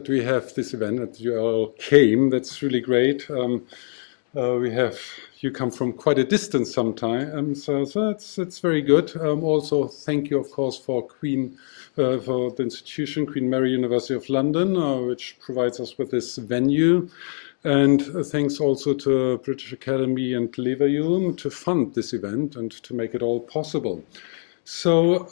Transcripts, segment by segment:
that we have this event, that you all came. That's really great. You come from quite a distance sometimes, so it's very good. Also, thank you, of course, for for the institution, Queen Mary University of London, which provides us with this venue. And thanks also to British Academy and Leverhulme to fund this event and to make it all possible. So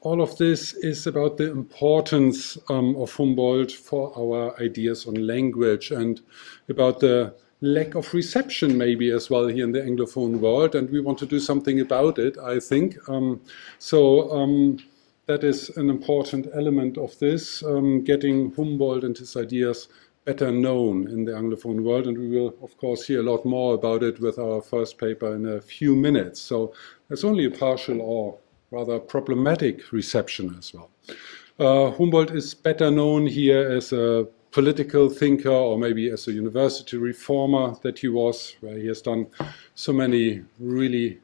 all of this is about the importance of Humboldt for our ideas on language and about the lack of reception maybe as well here in the Anglophone world, and we want to do something about it, I think. That is an important element of this, getting Humboldt and his ideas better known in the Anglophone world, and we will, of course, hear a lot more about it with our first paper in a few minutes. So there's only a partial or rather problematic reception as well. Humboldt is better known here as a political thinker or maybe as a university reformer that he was, where he has done so many really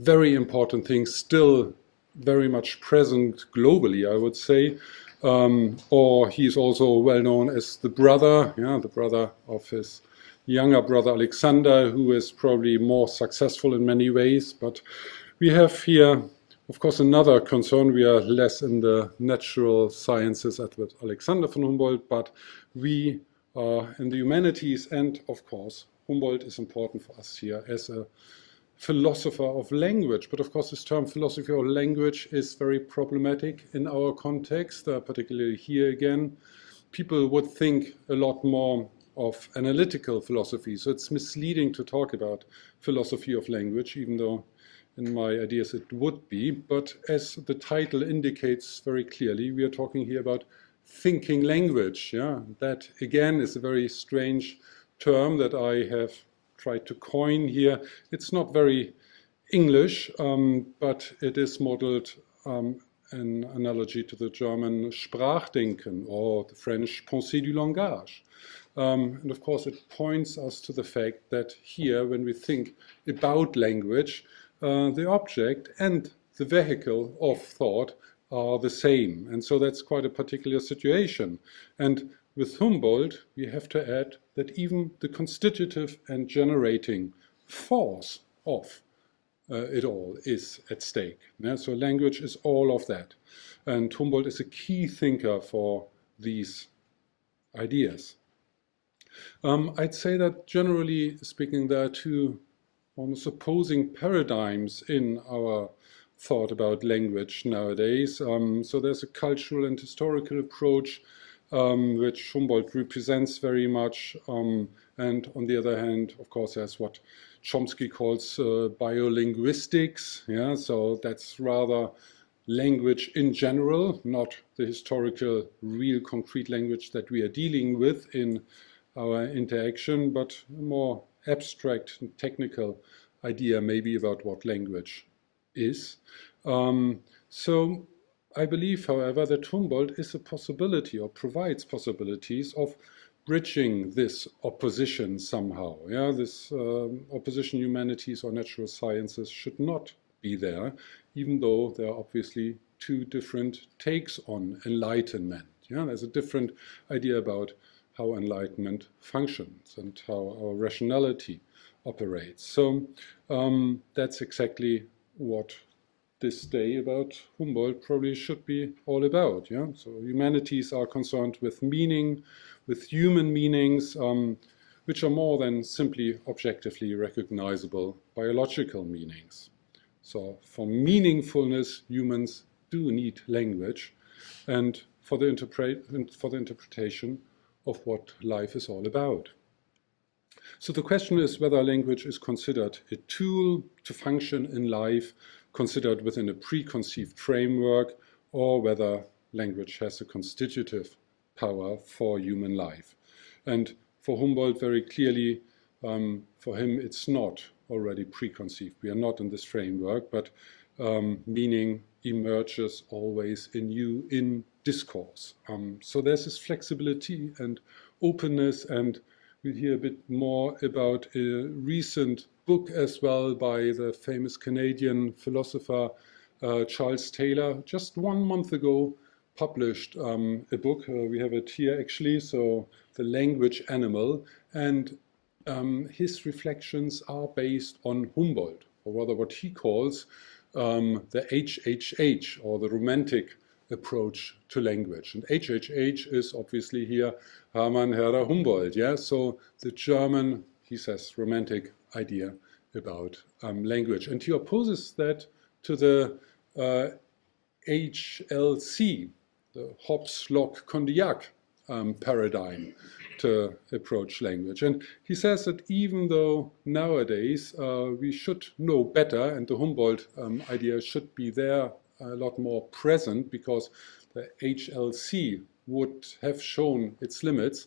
very important things, still very much present globally, I would say. Or he's also well known as the brother of his younger brother Alexander, who is probably more successful in many ways. But we have here, of course, another concern. We are less in the natural sciences as with Alexander von Humboldt, but we are in the humanities, and of course, Humboldt is important for us here as a philosopher of language. But of course, this term philosophy of language is very problematic in our context, particularly here again. People would think a lot more of analytical philosophy, so it's misleading to talk about philosophy of language, even though in my ideas it would be. But as the title indicates very clearly, we are talking here about thinking language. That again is a very strange term that I have tried to coin here. It's not very English, but it is modeled an analogy to the German Sprachdenken or the French Pensée du langage. And of course, it points us to the fact that here, when we think about language, the object and the vehicle of thought are the same. And so that's quite a particular situation. And with Humboldt, we have to add that even the constitutive and generating force of it all is at stake. So language is all of that. And Humboldt is a key thinker for these ideas. I'd say that generally speaking, there are two almost opposing paradigms in our thought about language nowadays. So there's a cultural and historical approach which Humboldt represents very much, and on the other hand, of course, there's what Chomsky calls biolinguistics. So that's rather language in general, not the historical, real, concrete language that we are dealing with in our interaction, but a more abstract and technical idea maybe about what language is. So I believe, however, that Humboldt is a possibility or provides possibilities of bridging this opposition somehow. This opposition, humanities or natural sciences, should not be there, even though there are obviously two different takes on enlightenment. There's a different idea about how enlightenment functions and how our rationality operates. So that's exactly what this day about Humboldt probably should be all about. So humanities are concerned with meaning, with human meanings, which are more than simply objectively recognizable biological meanings. So for meaningfulness, humans do need language, and for the interpretation of what life is all about. So the question is whether language is considered a tool to function in life, considered within a preconceived framework, or whether language has a constitutive power for human life. And for Humboldt, very clearly, for him, it's not already preconceived. We are not in this framework, but meaning emerges always in discourse. So there's this flexibility and openness, and we'll hear a bit more about a recent book as well by the famous Canadian philosopher Charles Taylor, just 1 month ago, published a book. We have it here actually, so The Language Animal, and his reflections are based on Humboldt, or rather what he calls the HHH, or the romantic approach to language. And HHH is obviously here Hermann Herder Humboldt, yeah? So the German, he says, romantic idea about language. And he opposes that to the HLC, the Hobbes, Locke, Condillac paradigm to approach language. And he says that even though nowadays we should know better, and the Humboldt idea should be there a lot more present, because the HLC would have shown its limits,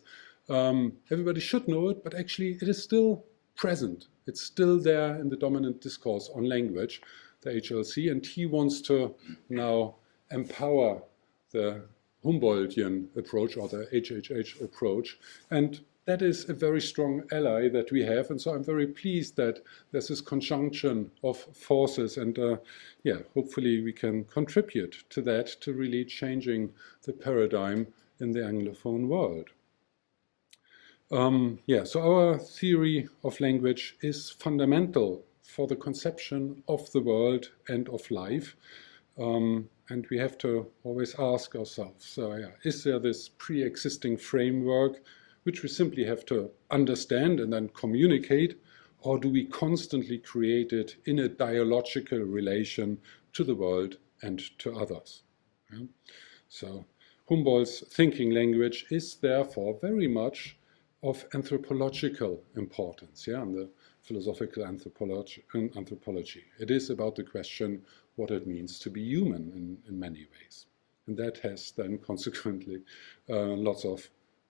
everybody should know it, but actually it is still present. It's still there in the dominant discourse on language, the HLC, and he wants to now empower the Humboldtian approach, or the HHH approach, and that is a very strong ally that we have. And so I'm very pleased that there's this conjunction of forces, and yeah, hopefully we can contribute to that, to really changing the paradigm in the Anglophone world. Yeah, so our theory of language is fundamental for the conception of the world and of life. And we have to always ask ourselves, yeah, is there this pre-existing framework which we simply have to understand and then communicate, or do we constantly create it in a dialogical relation to the world and to others? Yeah? So Humboldt's thinking language is therefore very much of anthropological importance, yeah, and the philosophical anthropology. It is about the question what it means to be human in many ways. And that has then consequently lots of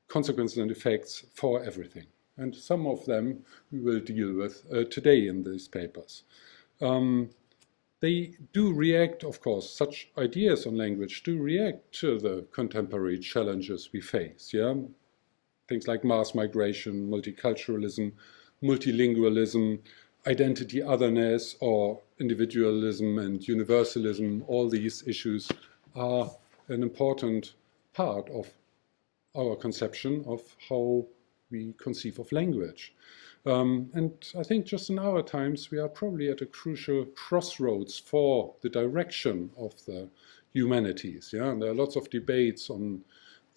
consequences and effects for everything. And some of them we will deal with today in these papers. They do react, of course, such ideas on language do react to the contemporary challenges we face, yeah? Things like mass migration, multiculturalism, multilingualism, identity otherness, or individualism and universalism. All these issues are an important part of our conception of how we conceive of language. And I think just in our times, we are probably at a crucial crossroads for the direction of the humanities. Yeah? And there are lots of debates on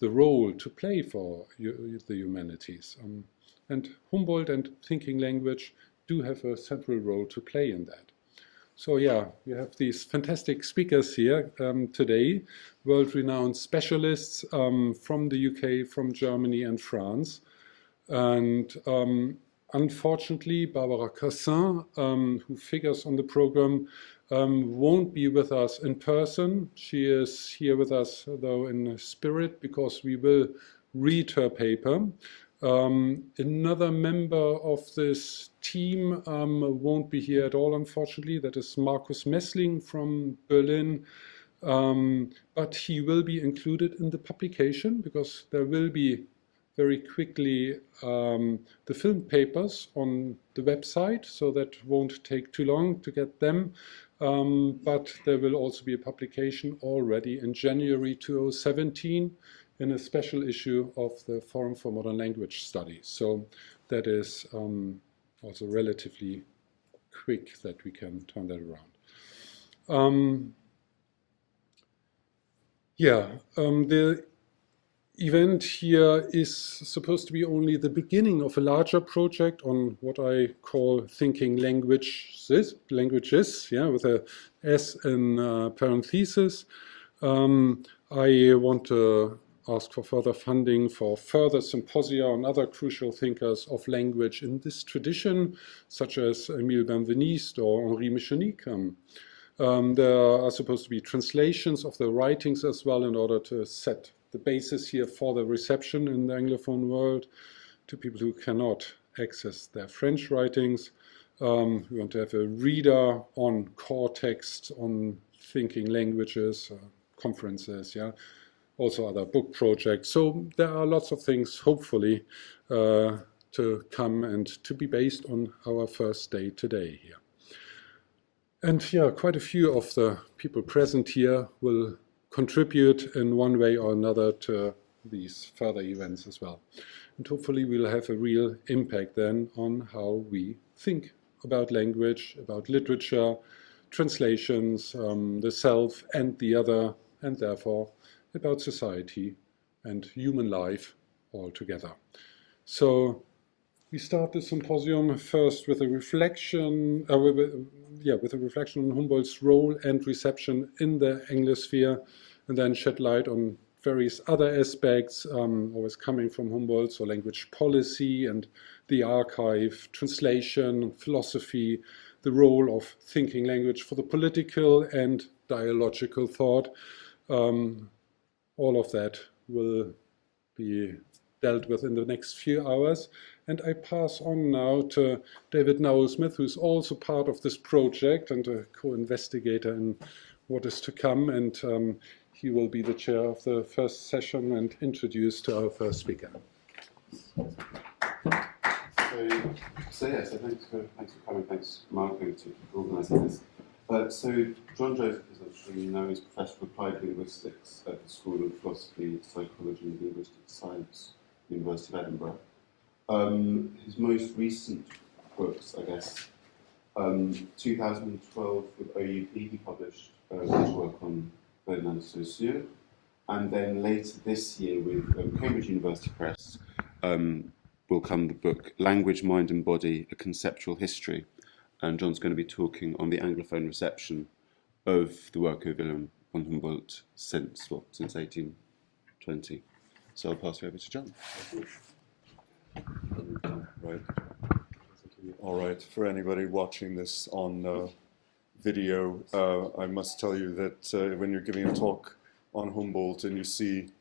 the role to play for the humanities. And Humboldt and thinking language do have a central role to play in that. So yeah, we have these fantastic speakers here today, world-renowned specialists from the UK, from Germany and France. And unfortunately, Barbara Cassin, who figures on the program, won't be with us in person. She is here with us, though, in spirit, because we will read her paper. Another member of this team won't be here at all, unfortunately. That is Markus Messling from Berlin. But he will be included in the publication, because there will be very quickly the film papers on the website, so that won't take too long to get them. But there will also be a publication already in January 2017 in a special issue of the Forum for Modern Language Studies. So that is also relatively quick that we can turn that around. The event here is supposed to be only the beginning of a larger project on what I call thinking languages, yeah, with a S in parentheses. I want to ask for further funding for further symposia on other crucial thinkers of language in this tradition, such as Emile Benveniste or Henri Michonique. There are supposed to be translations of the writings as well, in order to set the basis here for the reception in the Anglophone world to people who cannot access their French writings. We want to have a reader on core texts, on thinking languages, conferences, yeah, also other book projects. So there are lots of things, hopefully, to come and to be based on our first day today here. And yeah, quite a few of the people present here will contribute in one way or another to these further events as well. And hopefully we'll have a real impact then on how we think about language, about literature, translations, the self and the other, and therefore about society and human life altogether. So we start the symposium first with a reflection, with a reflection on Humboldt's role and reception in the Anglosphere, and then shed light on various other aspects, always coming from Humboldt, so language policy and the archive, translation, philosophy, the role of thinking language for the political and dialogical thought. All of that will be dealt with in the next few hours. And I pass on now to David Nowell-Smith, who's also part of this project and a co-investigator in what is to come. And he will be the chair of the first session and introduce to our first speaker. So thanks for coming. Thanks, Marko, for organising this. So John Joseph, as I'm sure you know, is Professor of Applied Linguistics at the School of Philosophy, Psychology and Linguistic Science, University of Edinburgh. His most recent books, I guess, 2012 with OUP, he published his work on Ferdinand de Saussure, and then later this year with Cambridge University Press will come the book Language, Mind and Body, A Conceptual History, and John's going to be talking on the Anglophone reception of the work of Wilhelm von Humboldt since 1820. So I'll pass you over to John. Right. All right. For anybody watching this on video, I must tell you that when you're giving a talk on Humboldt and you see,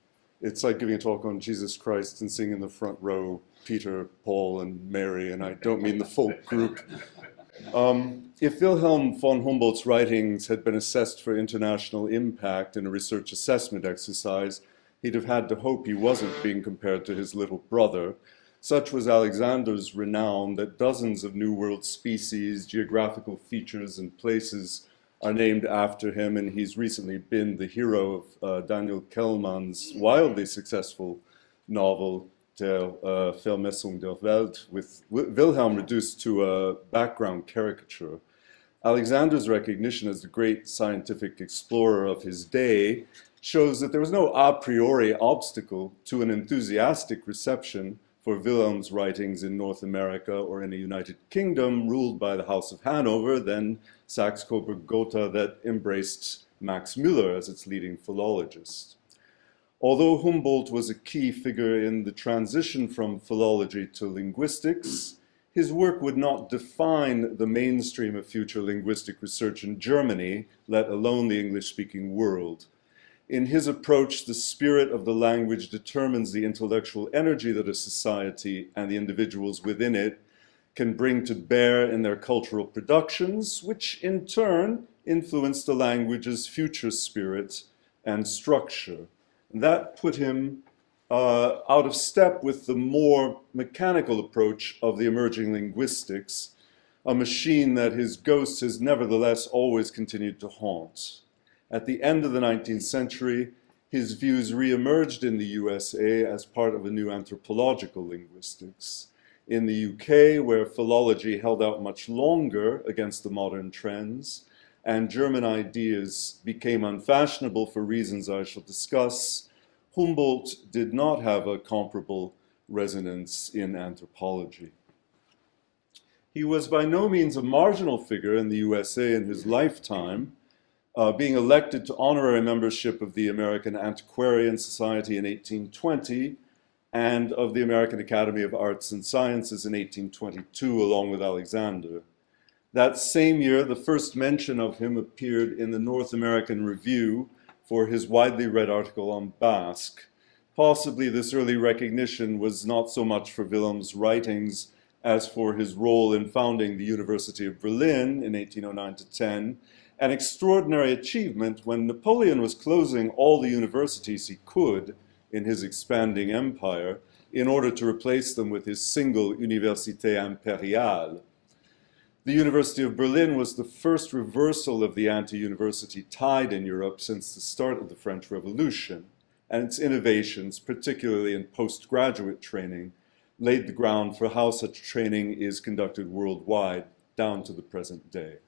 it's like giving a talk on Jesus Christ and seeing in the front row Peter, Paul, and Mary, and I don't mean the folk group. If Wilhelm von Humboldt's writings had been assessed for international impact in a research assessment exercise, he'd have had to hope he wasn't being compared to his little brother. Such was Alexander's renown that dozens of New World species, geographical features, and places are named after him, and he's recently been the hero of Daniel Kellman's wildly successful novel, Der Vermessung der Welt, with Wilhelm reduced to a background caricature. Alexander's recognition as the great scientific explorer of his day shows that there was no a priori obstacle to an enthusiastic reception for Wilhelm's writings in North America or in a United Kingdom ruled by the House of Hanover, then Saxe-Coburg-Gotha, that embraced Max Müller as its leading philologist. Although Humboldt was a key figure in the transition from philology to linguistics, his work would not define the mainstream of future linguistic research in Germany, let alone the English-speaking world. In his approach, the spirit of the language determines the intellectual energy that a society and the individuals within it can bring to bear in their cultural productions, which in turn influence the language's future spirit and structure. And that put him out of step with the more mechanical approach of the emerging linguistics, a machine that his ghost has nevertheless always continued to haunt. At the end of the 19th century, his views re-emerged in the USA as part of a new anthropological linguistics. In the UK, where philology held out much longer against the modern trends, and German ideas became unfashionable for reasons I shall discuss, Humboldt did not have a comparable resonance in anthropology. He was by no means a marginal figure in the USA in his lifetime, being elected to honorary membership of the American Antiquarian Society in 1820 and of the American Academy of Arts and Sciences in 1822, along with Alexander. That same year, the first mention of him appeared in the North American Review for his widely read article on Basque. Possibly this early recognition was not so much for Wilhelm's writings as for his role in founding the University of Berlin in 1809-10, an extraordinary achievement when Napoleon was closing all the universities he could in his expanding empire in order to replace them with his single Université Impériale. The University of Berlin was the first reversal of the anti-university tide in Europe since the start of the French Revolution, and its innovations, particularly in postgraduate training, laid the ground for how such training is conducted worldwide down to the present day.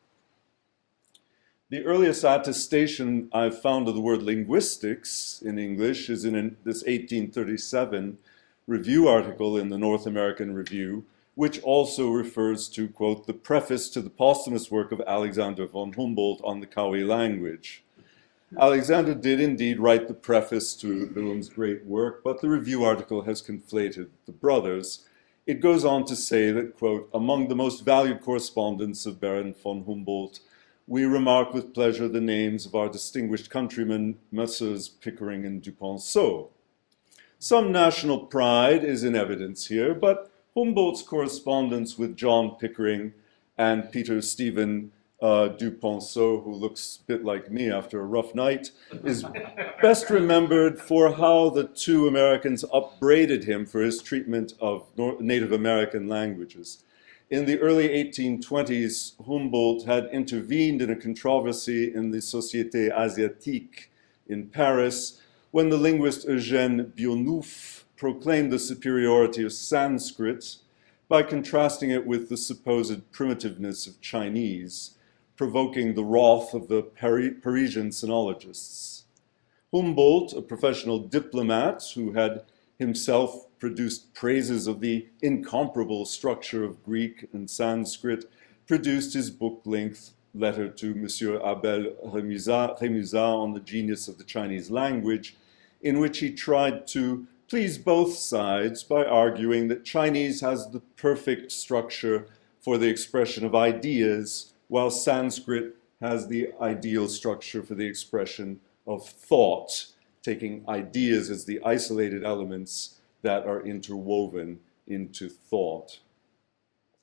The earliest attestation I've found of the word linguistics in English is in this 1837 review article in the North American Review, which also refers to, quote, the preface to the posthumous work of Alexander von Humboldt on the Kawi language. Alexander did indeed write the preface to Wilhelm's great work, but the review article has conflated the brothers. It goes on to say that, quote, among the most valued correspondence of Baron von Humboldt, we remark with pleasure the names of our distinguished countrymen, Messrs. Pickering and Duponceau. Some national pride is in evidence here, but Humboldt's correspondence with John Pickering and Peter Stephen Duponceau, who looks a bit like me after a rough night, is best remembered for how the two Americans upbraided him for his treatment of Native American languages. In the early 1820s, Humboldt had intervened in a controversy in the Société Asiatique in Paris when the linguist Eugène Bionouf proclaimed the superiority of Sanskrit by contrasting it with the supposed primitiveness of Chinese, provoking the wrath of the Parisian sinologists. Humboldt, a professional diplomat who had himself produced praises of the incomparable structure of Greek and Sanskrit, produced his book-length letter to Monsieur Abel Rémusat on the genius of the Chinese language, in which he tried to please both sides by arguing that Chinese has the perfect structure for the expression of ideas, while Sanskrit has the ideal structure for the expression of thought, taking ideas as the isolated elements that are interwoven into thought.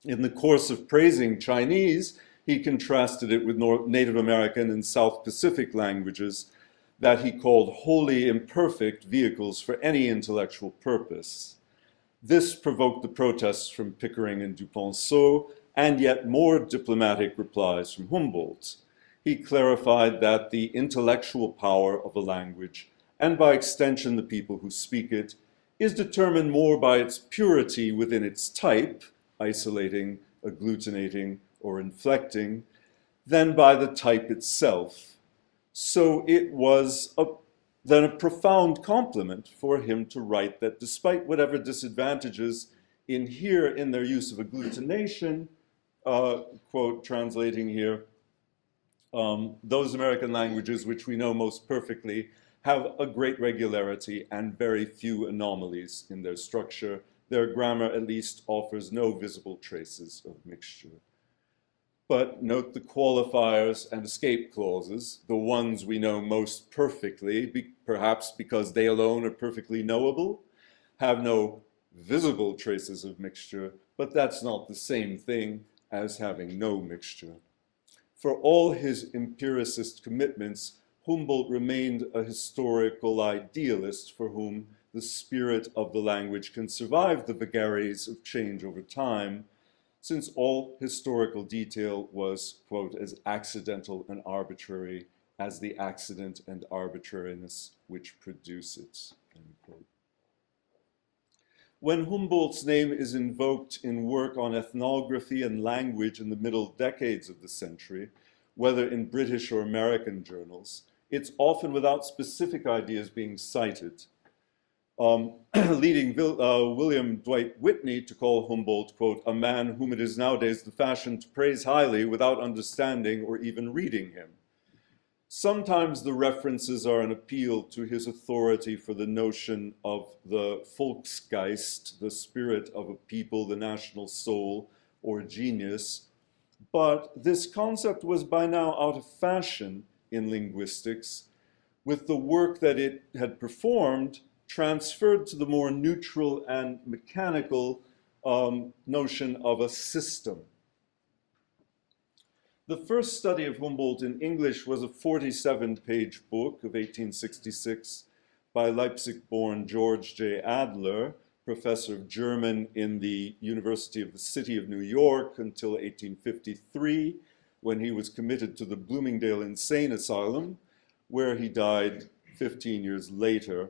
In the course of praising Chinese, he contrasted it with Native American and South Pacific languages that he called wholly imperfect vehicles for any intellectual purpose. This provoked the protests from Pickering and Duponceau, and yet more diplomatic replies from Humboldt. He clarified that the intellectual power of a language, and by extension the people who speak it, is determined more by its purity within its type, isolating, agglutinating, or inflecting, than by the type itself. So it was then a profound compliment for him to write that despite whatever disadvantages inhere in their use of agglutination, quote, translating here, those American languages which we know most perfectly have a great regularity and very few anomalies in their structure. Their grammar at least offers no visible traces of mixture. But note the qualifiers and escape clauses, the ones we know most perfectly, perhaps because they alone are perfectly knowable, have no visible traces of mixture, but that's not the same thing as having no mixture. For all his empiricist commitments, Humboldt remained a historical idealist for whom the spirit of the language can survive the vagaries of change over time, since all historical detail was, quote, as accidental and arbitrary as the accident and arbitrariness which produce it, end quote. When Humboldt's name is invoked in work on ethnography and language in the middle decades of the century, whether in British or American journals, it's often without specific ideas being cited, leading William Dwight Whitney to call Humboldt, quote, a man whom it is nowadays the fashion to praise highly without understanding or even reading him. Sometimes the references are an appeal to his authority for the notion of the Volksgeist, the spirit of a people, the national soul or genius, but this concept was by now out of fashion in linguistics, with the work that it had performed transferred to the more neutral and mechanical notion of a system. The first study of Humboldt in English was a 47-page book of 1866 by Leipzig-born George J. Adler, professor of German in the University of the City of New York until 1853, when he was committed to the Bloomingdale Insane Asylum, where he died 15 years later.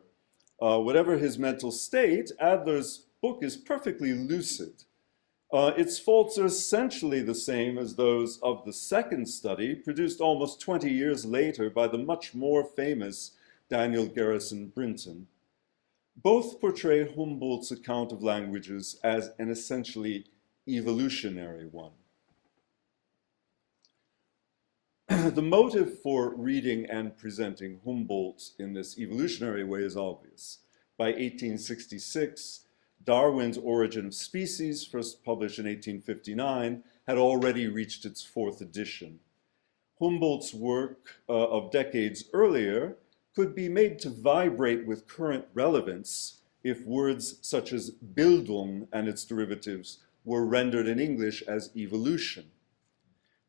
Whatever his mental state, Adler's book is perfectly lucid. Its faults are essentially the same as those of the second study, produced almost 20 years later by the much more famous Daniel Garrison Brinton. Both portray Humboldt's account of languages as an essentially evolutionary one. The motive for reading and presenting Humboldt in this evolutionary way is obvious. By 1866, Darwin's Origin of Species, first published in 1859, had already reached its fourth edition. Humboldt's work of decades earlier could be made to vibrate with current relevance if words such as Bildung and its derivatives were rendered in English as evolution.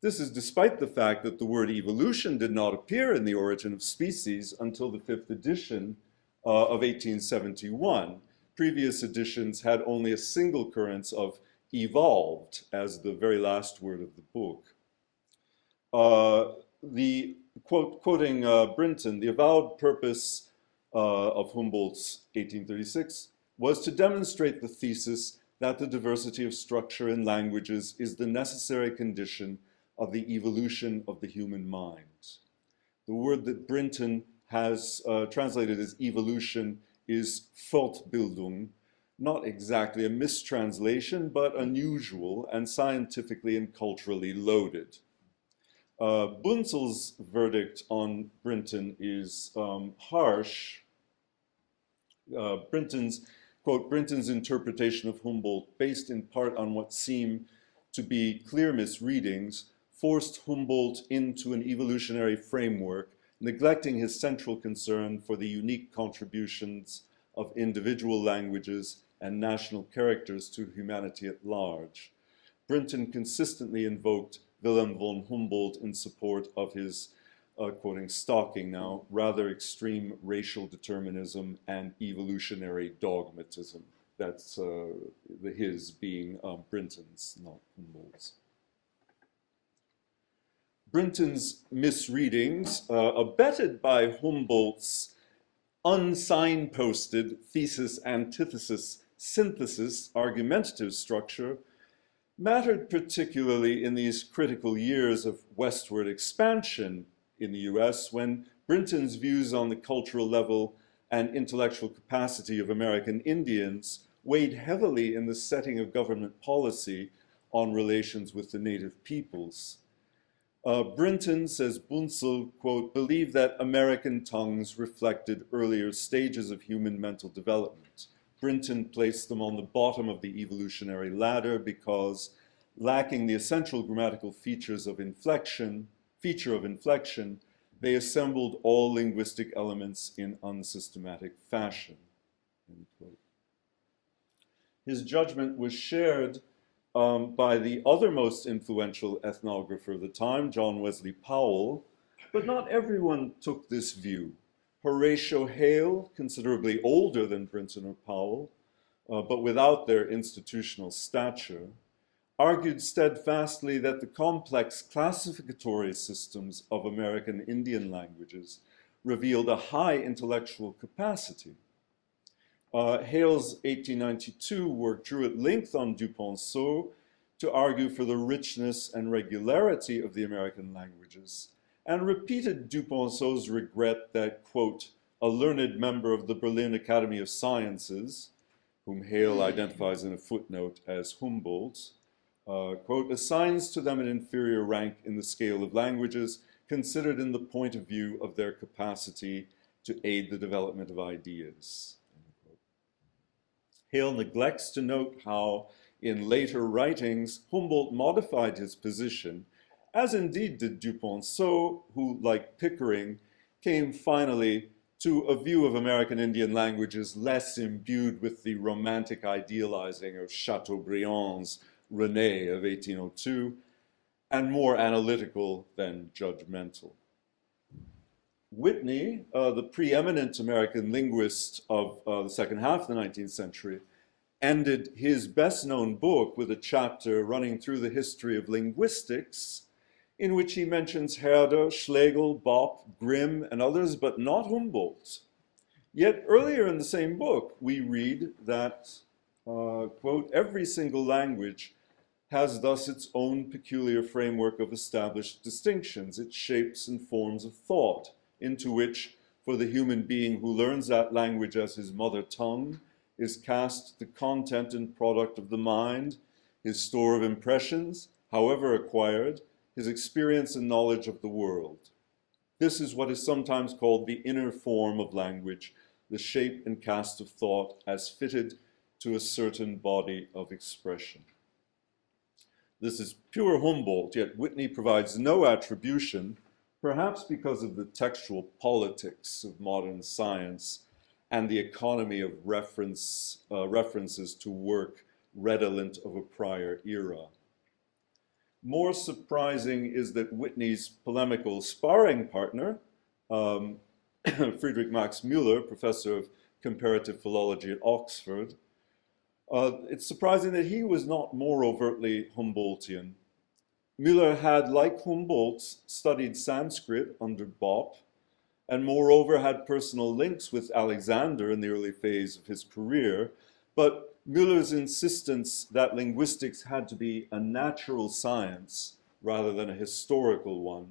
This is despite the fact that the word evolution did not appear in the Origin of Species until the fifth edition of 1871. Previous editions had only a single occurrence of evolved as the very last word of the book. Quoting Brinton, the avowed purpose of Humboldt's 1836 was to demonstrate the thesis that the diversity of structure in languages is the necessary condition of the evolution of the human mind. The word that Brinton has translated as evolution is Fortbildung, not exactly a mistranslation, but unusual and scientifically and culturally loaded. Bunzel's verdict on Brinton is harsh. Brinton's interpretation of Humboldt, based in part on what seem to be clear misreadings, forced Humboldt into an evolutionary framework, neglecting his central concern for the unique contributions of individual languages and national characters to humanity at large. Brinton consistently invoked Wilhelm von Humboldt in support of his, quoting Stocking now, rather extreme racial determinism and evolutionary dogmatism. That's his being Brinton's, not Humboldt's. Brinton's misreadings, abetted by Humboldt's unsignposted thesis-antithesis-synthesis argumentative structure, mattered particularly in these critical years of westward expansion in the US, when Brinton's views on the cultural level and intellectual capacity of American Indians weighed heavily in the setting of government policy on relations with the native peoples. Brinton, says Bunzel, quote, believed that American tongues reflected earlier stages of human mental development. Brinton placed them on the bottom of the evolutionary ladder because, lacking the essential grammatical feature of inflection, they assembled all linguistic elements in unsystematic fashion. End quote. His judgment was shared by the other most influential ethnographer of the time, John Wesley Powell, but not everyone took this view. Horatio Hale, considerably older than Brinton or Powell, but without their institutional stature, argued steadfastly that the complex classificatory systems of American Indian languages revealed a high intellectual capacity. Hale's 1892 work drew at length on Duponceau to argue for the richness and regularity of the American languages, and repeated Duponceau's regret that, quote, a learned member of the Berlin Academy of Sciences, whom Hale identifies in a footnote as Humboldt, quote, assigns to them an inferior rank in the scale of languages, considered in the point of view of their capacity to aid the development of ideas. Hale neglects to note how, in later writings, Humboldt modified his position, as indeed did Duponceau, who, like Pickering, came finally to a view of American Indian languages less imbued with the romantic idealizing of Chateaubriand's René of 1802, and more analytical than judgmental. Whitney, the preeminent American linguist of the second half of the 19th century, ended his best-known book with a chapter running through the history of linguistics, in which he mentions Herder, Schlegel, Bopp, Grimm, and others, but not Humboldt. Yet earlier in the same book, we read that, quote, every single language has thus its own peculiar framework of established distinctions, its shapes and forms of thought, into which, for the human being who learns that language as his mother tongue, is cast the content and product of the mind, his store of impressions, however acquired, his experience and knowledge of the world. This is what is sometimes called the inner form of language, the shape and cast of thought as fitted to a certain body of expression. This is pure Humboldt, yet Whitney provides no attribution, perhaps because of the textual politics of modern science and the economy of references to work redolent of a prior era. More surprising is that Whitney's polemical sparring partner, Friedrich Max Müller, professor of comparative philology at Oxford, it's surprising that he was not more overtly Humboldtian. Müller had, like Humboldt, studied Sanskrit under Bopp, and moreover had personal links with Alexander in the early phase of his career, but Müller's insistence that linguistics had to be a natural science rather than a historical one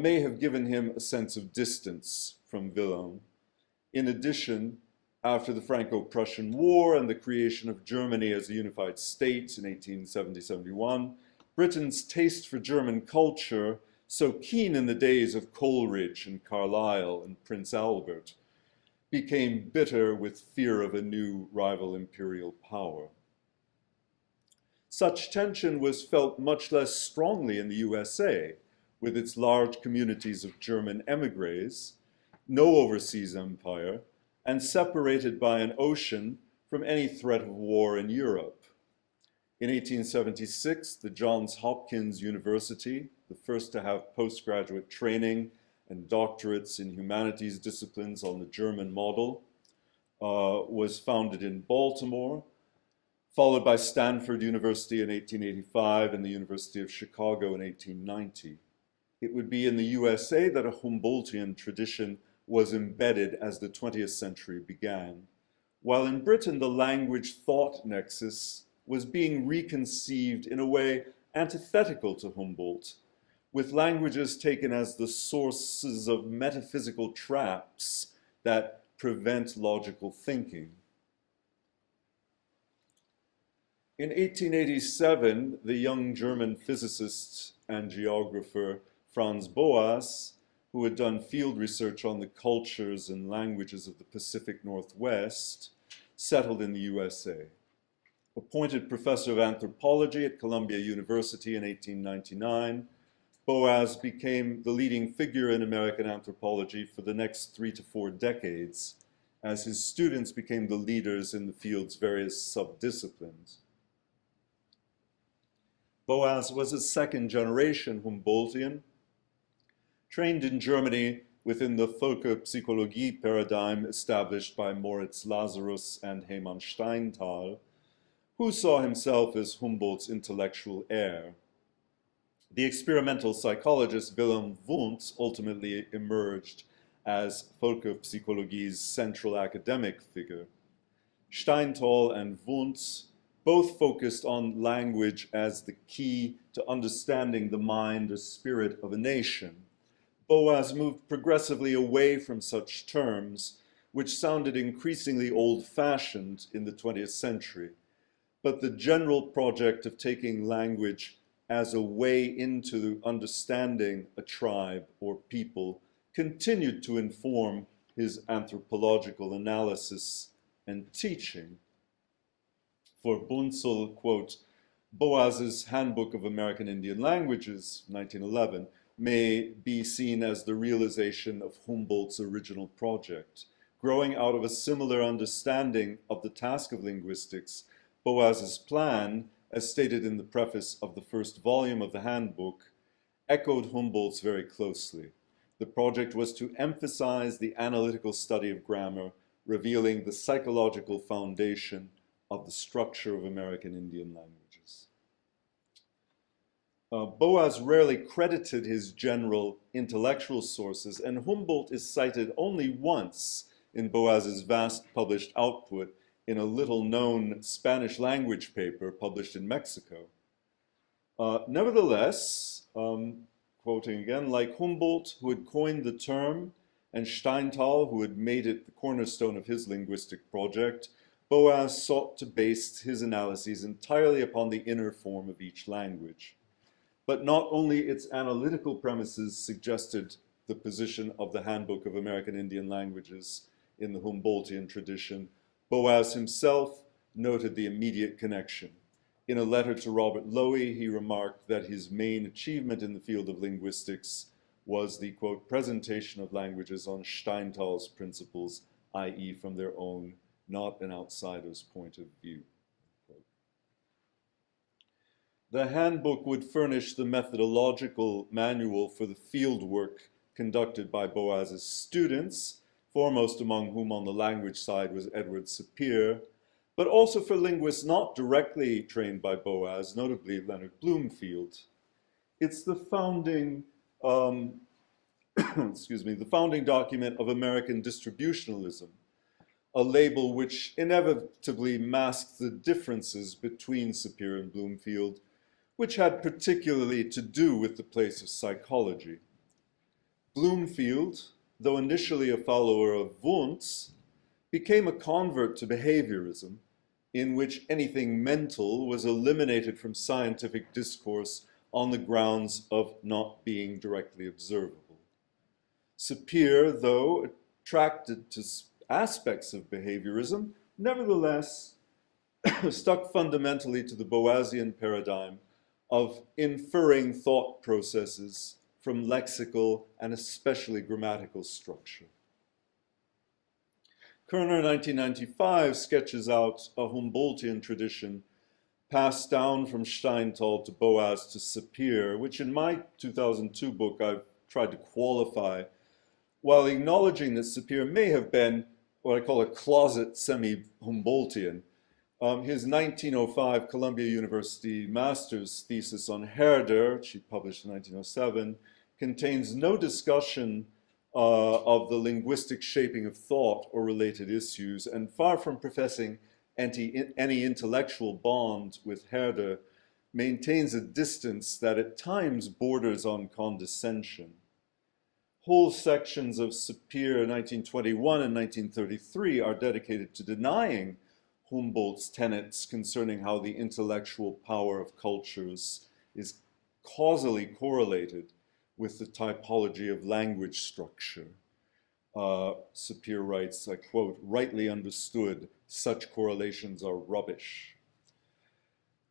may have given him a sense of distance from Wilhelm. In addition, after the Franco-Prussian War and the creation of Germany as a unified state in 1870-71, Britain's taste for German culture, so keen in the days of Coleridge and Carlyle and Prince Albert, became bitter with fear of a new rival imperial power. Such tension was felt much less strongly in the USA, with its large communities of German émigrés, no overseas empire, and separated by an ocean from any threat of war in Europe. In 1876, the Johns Hopkins University, the first to have postgraduate training and doctorates in humanities disciplines on the German model, was founded in Baltimore, followed by Stanford University in 1885 and the University of Chicago in 1890. It would be in the USA that a Humboldtian tradition was embedded as the 20th century began, while in Britain the language-thought nexus was being reconceived in a way antithetical to Humboldt, with languages taken as the sources of metaphysical traps that prevent logical thinking. In 1887, the young German physicist and geographer Franz Boas, who had done field research on the cultures and languages of the Pacific Northwest, settled in the USA. Appointed professor of anthropology at Columbia University in 1899, Boas became the leading figure in American anthropology for the next 3 to 4 decades, as his students became the leaders in the field's various subdisciplines. Boas was a second-generation Humboldtian, trained in Germany within the Völkerpsychologie paradigm established by Moritz Lazarus and Heimann Steinthal, who saw himself as Humboldt's intellectual heir. The experimental psychologist Wilhelm Wundt ultimately emerged as Völkerpsychologie's central academic figure. Steinthal and Wundt both focused on language as the key to understanding the mind or spirit of a nation. Boas moved progressively away from such terms, which sounded increasingly old-fashioned in the 20th century. But the general project of taking language as a way into understanding a tribe or people continued to inform his anthropological analysis and teaching. For Bunzel, quote, Boas's Handbook of American Indian Languages, 1911, may be seen as the realization of Humboldt's original project. Growing out of a similar understanding of the task of linguistics, Boas's plan, as stated in the preface of the first volume of the handbook, echoed Humboldt's very closely. The project was to emphasize the analytical study of grammar, revealing the psychological foundation of the structure of American Indian languages. Boas rarely credited his general intellectual sources, and Humboldt is cited only once in Boas's vast published output in a little-known Spanish language paper published in Mexico. Nevertheless, quoting again, like Humboldt, who had coined the term, and Steinthal, who had made it the cornerstone of his linguistic project, Boas sought to base his analyses entirely upon the inner form of each language. But not only its analytical premises suggested the position of the Handbook of American Indian Languages in the Humboldtian tradition, Boas himself noted the immediate connection. In a letter to Robert Lowy, he remarked that his main achievement in the field of linguistics was the, quote, presentation of languages on Steinthal's principles, i.e. from their own, not an outsider's point of view. The handbook would furnish the methodological manual for the field work conducted by Boas's students, foremost among whom on the language side was Edward Sapir, but also for linguists not directly trained by Boas, notably Leonard Bloomfield. It's the founding, the founding document of American distributionalism, a label which inevitably masked the differences between Sapir and Bloomfield, which had particularly to do with the place of psychology. Bloomfield, though initially a follower of Wundt's, became a convert to behaviorism, in which anything mental was eliminated from scientific discourse on the grounds of not being directly observable. Sapir, though attracted to aspects of behaviorism, nevertheless stuck fundamentally to the Boasian paradigm of inferring thought processes from lexical and especially grammatical structure. Kerner, 1995, sketches out a Humboldtian tradition passed down from Steinthal to Boas to Sapir, which in my 2002 book I've tried to qualify, while acknowledging that Sapir may have been what I call a closet semi-Humboldtian. His 1905 Columbia University master's thesis on Herder, which he published in 1907, contains no discussion of the linguistic shaping of thought or related issues, and far from professing any intellectual bond with Herder, maintains a distance that at times borders on condescension. Whole sections of Sapir 1921 and 1933 are dedicated to denying Humboldt's tenets concerning how the intellectual power of cultures is causally correlated with the typology of language structure. Sapir writes, I quote, "Rightly understood, such correlations are rubbish."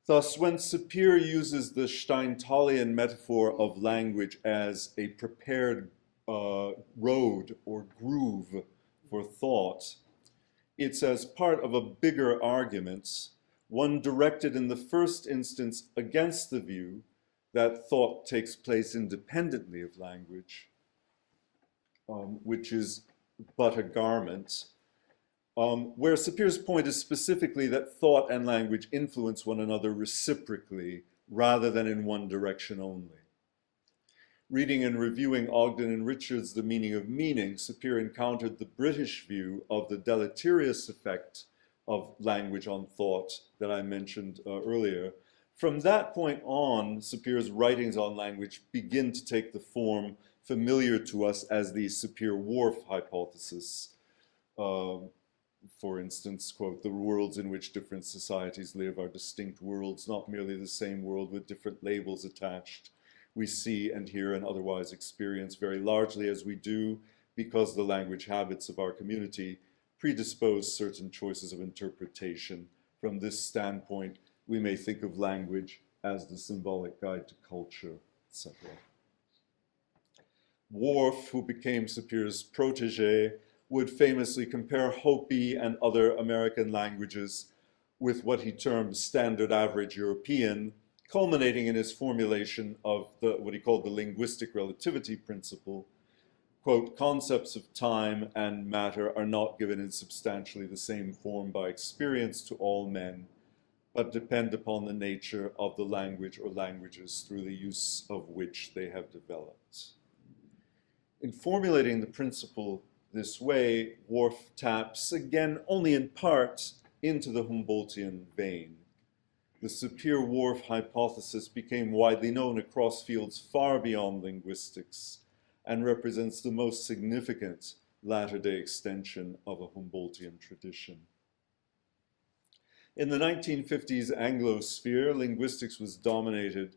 Thus, when Sapir uses the Steinthalian metaphor of language as a prepared road or groove for thought, it's as part of a bigger argument, one directed in the first instance against the view that thought takes place independently of language, which is but a garment, where Sapir's point is specifically that thought and language influence one another reciprocally rather than in one direction only. Reading and reviewing Ogden and Richard's The Meaning of Meaning, Sapir encountered the British view of the deleterious effect of language on thought that I mentioned earlier. From that point on, Sapir's writings on language begin to take the form familiar to us as the Sapir-Whorf hypothesis. For instance, quote, "The worlds in which different societies live are distinct worlds, not merely the same world with different labels attached. We see and hear and otherwise experience very largely as we do because the language habits of our community predispose certain choices of interpretation. From this standpoint, we may think of language as the symbolic guide to culture," etc. Whorf, who became Sapir's protege, would famously compare Hopi and other American languages with what he termed standard average European, culminating in his formulation of what he called the linguistic relativity principle, quote, concepts of time and matter are not given in substantially the same form by experience to all men, but depend upon the nature of the language or languages through the use of which they have developed. In formulating the principle this way, Worf taps, again only in part, into the Humboldtian vein. The Sapir-Whorf hypothesis became widely known across fields far beyond linguistics and represents the most significant latter-day extension of a Humboldtian tradition. In the 1950s Anglosphere, linguistics was dominated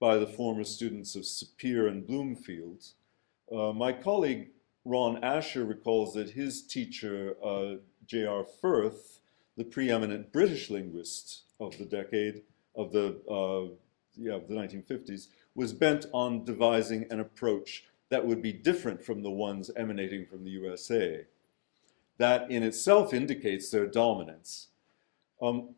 by the former students of Sapir and Bloomfield. My colleague Ron Asher recalls that his teacher, J.R. Firth, the preeminent British linguist of the decade, of the 1950s, was bent on devising an approach that would be different from the ones emanating from the USA. That in itself indicates their dominance.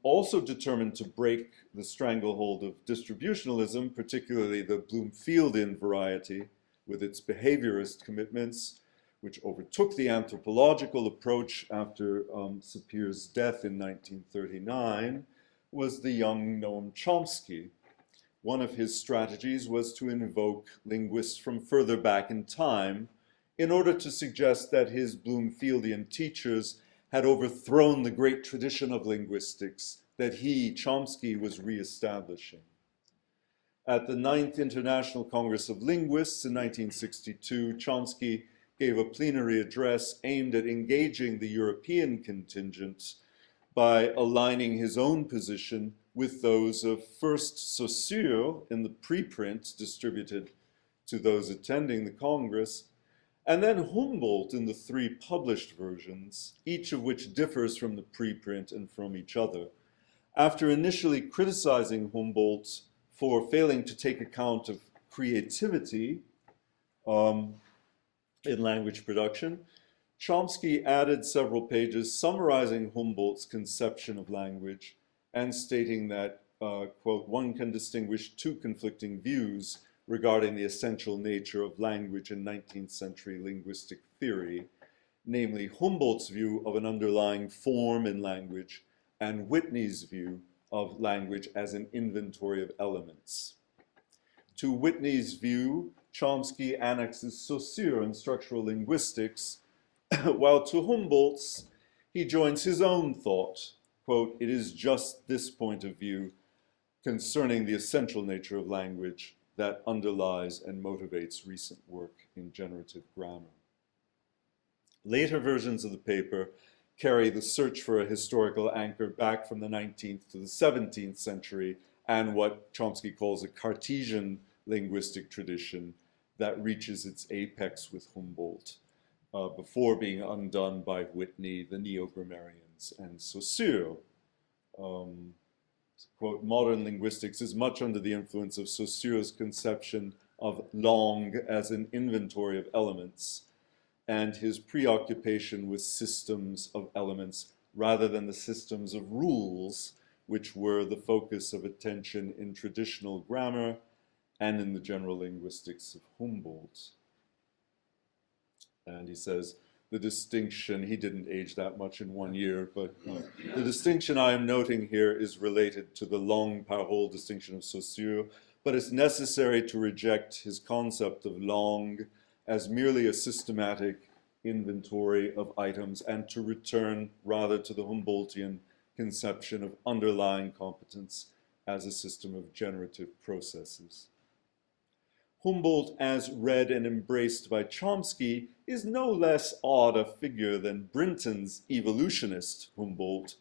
Also determined to break the stranglehold of distributionalism, particularly the Bloomfieldian variety, with its behaviorist commitments, which overtook the anthropological approach after Sapir's death in 1939, was the young Noam Chomsky. One of his strategies was to invoke linguists from further back in time in order to suggest that his Bloomfieldian teachers had overthrown the great tradition of linguistics that he, Chomsky, was reestablishing. At the 9th International Congress of Linguists in 1962, Chomsky gave a plenary address aimed at engaging the European contingent by aligning his own position with those of first Saussure in the preprint distributed to those attending the Congress, and then Humboldt in the 3 published versions, each of which differs from the preprint and from each other. After initially criticizing Humboldt for failing to take account of creativity in language production, Chomsky added several pages summarizing Humboldt's conception of language and stating that, quote, one can distinguish 2 conflicting views regarding the essential nature of language in 19th century linguistic theory, namely Humboldt's view of an underlying form in language and Whitney's view of language as an inventory of elements. To Whitney's view, Chomsky annexes Saussure and structural linguistics, while to Humboldt's, he joins his own thought, quote, it is just this point of view concerning the essential nature of language that underlies and motivates recent work in generative grammar. Later versions of the paper carry the search for a historical anchor back from the 19th to the 17th century and what Chomsky calls a Cartesian linguistic tradition that reaches its apex with Humboldt before being undone by Whitney, the neo-grammarians, and Saussure. Quote, modern linguistics is much under the influence of Saussure's conception of langue as an inventory of elements and his preoccupation with systems of elements rather than the systems of rules, which were the focus of attention in traditional grammar and in the general linguistics of Humboldt. And he says, the distinction, he didn't age that much in 1 year, but the distinction I am noting here is related to the langue parole distinction of Saussure, but it's necessary to reject his concept of langue as merely a systematic inventory of items and to return rather to the Humboldtian conception of underlying competence as a system of generative processes. Humboldt, as read and embraced by Chomsky, is no less odd a figure than Brinton's evolutionist Humboldt.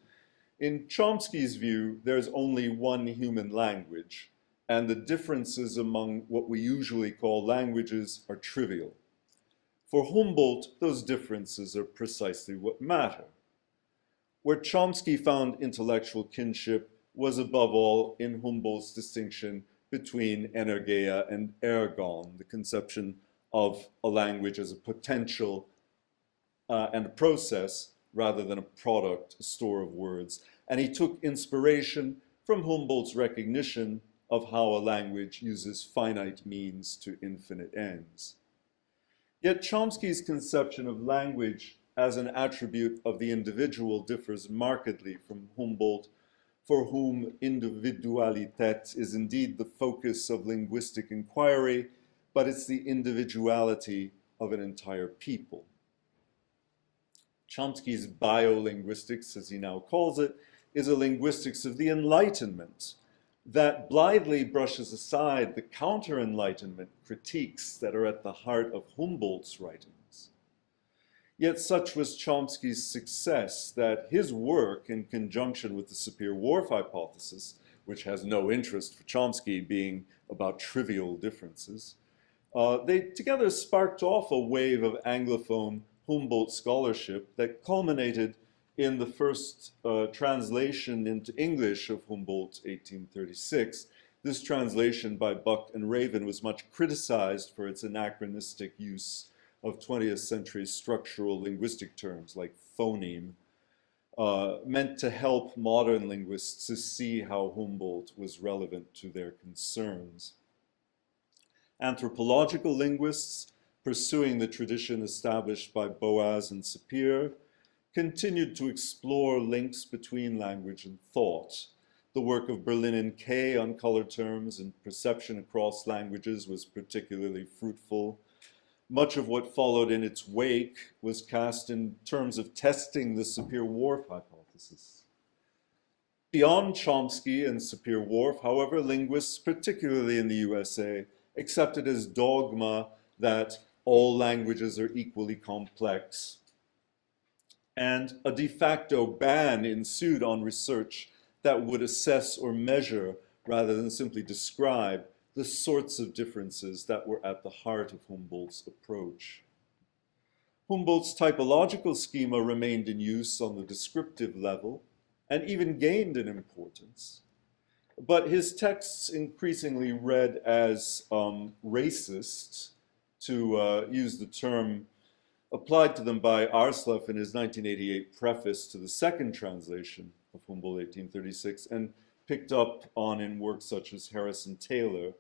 In Chomsky's view, there's only one human language, and the differences among what we usually call languages are trivial. For Humboldt, those differences are precisely what matter. Where Chomsky found intellectual kinship was above all in Humboldt's distinction between energeia and ergon, the conception of a language as a potential and a process rather than a product, a store of words. And he took inspiration from Humboldt's recognition of how a language uses finite means to infinite ends. Yet Chomsky's conception of language as an attribute of the individual differs markedly from Humboldt, for whom individualität is indeed the focus of linguistic inquiry, but it's the individuality of an entire people. Chomsky's biolinguistics, as he now calls it, is a linguistics of the Enlightenment that blithely brushes aside the counter-Enlightenment critiques that are at the heart of Humboldt's writings. Yet such was Chomsky's success that his work, in conjunction with the Sapir-Whorf hypothesis, which has no interest for Chomsky being about trivial differences, they together sparked off a wave of Anglophone Humboldt scholarship that culminated in the first translation into English of Humboldt, 1836. This translation by Buck and Raven was much criticized for its anachronistic use of 20th century structural linguistic terms like phoneme, meant to help modern linguists to see how Humboldt was relevant to their concerns. Anthropological linguists, pursuing the tradition established by Boas and Sapir, continued to explore links between language and thought. The work of Berlin and Kay on color terms and perception across languages was particularly fruitful. Much of what followed in its wake was cast in terms of testing the Sapir-Whorf hypothesis. Beyond Chomsky and Sapir-Whorf, however, linguists, particularly in the USA, accepted as dogma that all languages are equally complex. And a de facto ban ensued on research that would assess or measure, rather than simply describe, the sorts of differences that were at the heart of Humboldt's approach. Humboldt's typological schema remained in use on the descriptive level and even gained in importance. But his texts increasingly read as racist, to use the term applied to them by Arsleff in his 1988 preface to the second translation of Humboldt 1836, and picked up on in works such as Harris and Taylor.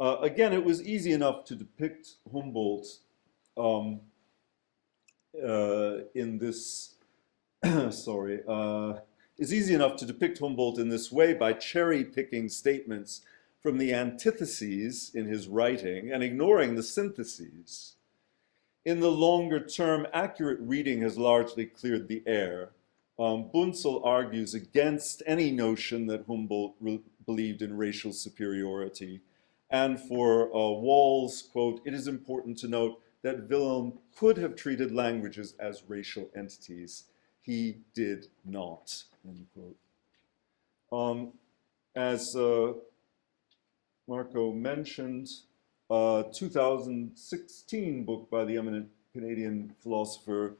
Again, it was easy enough to depict Humboldt in this, it's easy enough to depict Humboldt in this way by cherry-picking statements from the antitheses in his writing and ignoring the syntheses. In the longer term, accurate reading has largely cleared the air. Bunzel argues against any notion that Humboldt believed in racial superiority. And for Walls, quote, "It is important to note that Wilhelm could have treated languages as racial entities. He did not," end quote. As Marko mentioned, a 2016 book by the eminent Canadian philosopher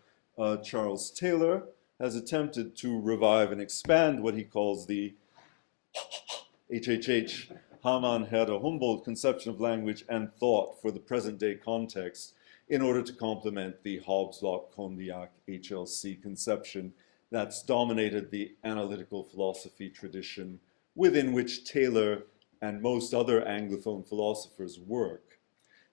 Charles Taylor has attempted to revive and expand what he calls the HHH, Hamann, Herder, Humboldt conception of language and thought for the present day context in order to complement the Hobbes, Locke, Condillac, HLC conception that's dominated the analytical philosophy tradition within which Taylor and most other Anglophone philosophers work.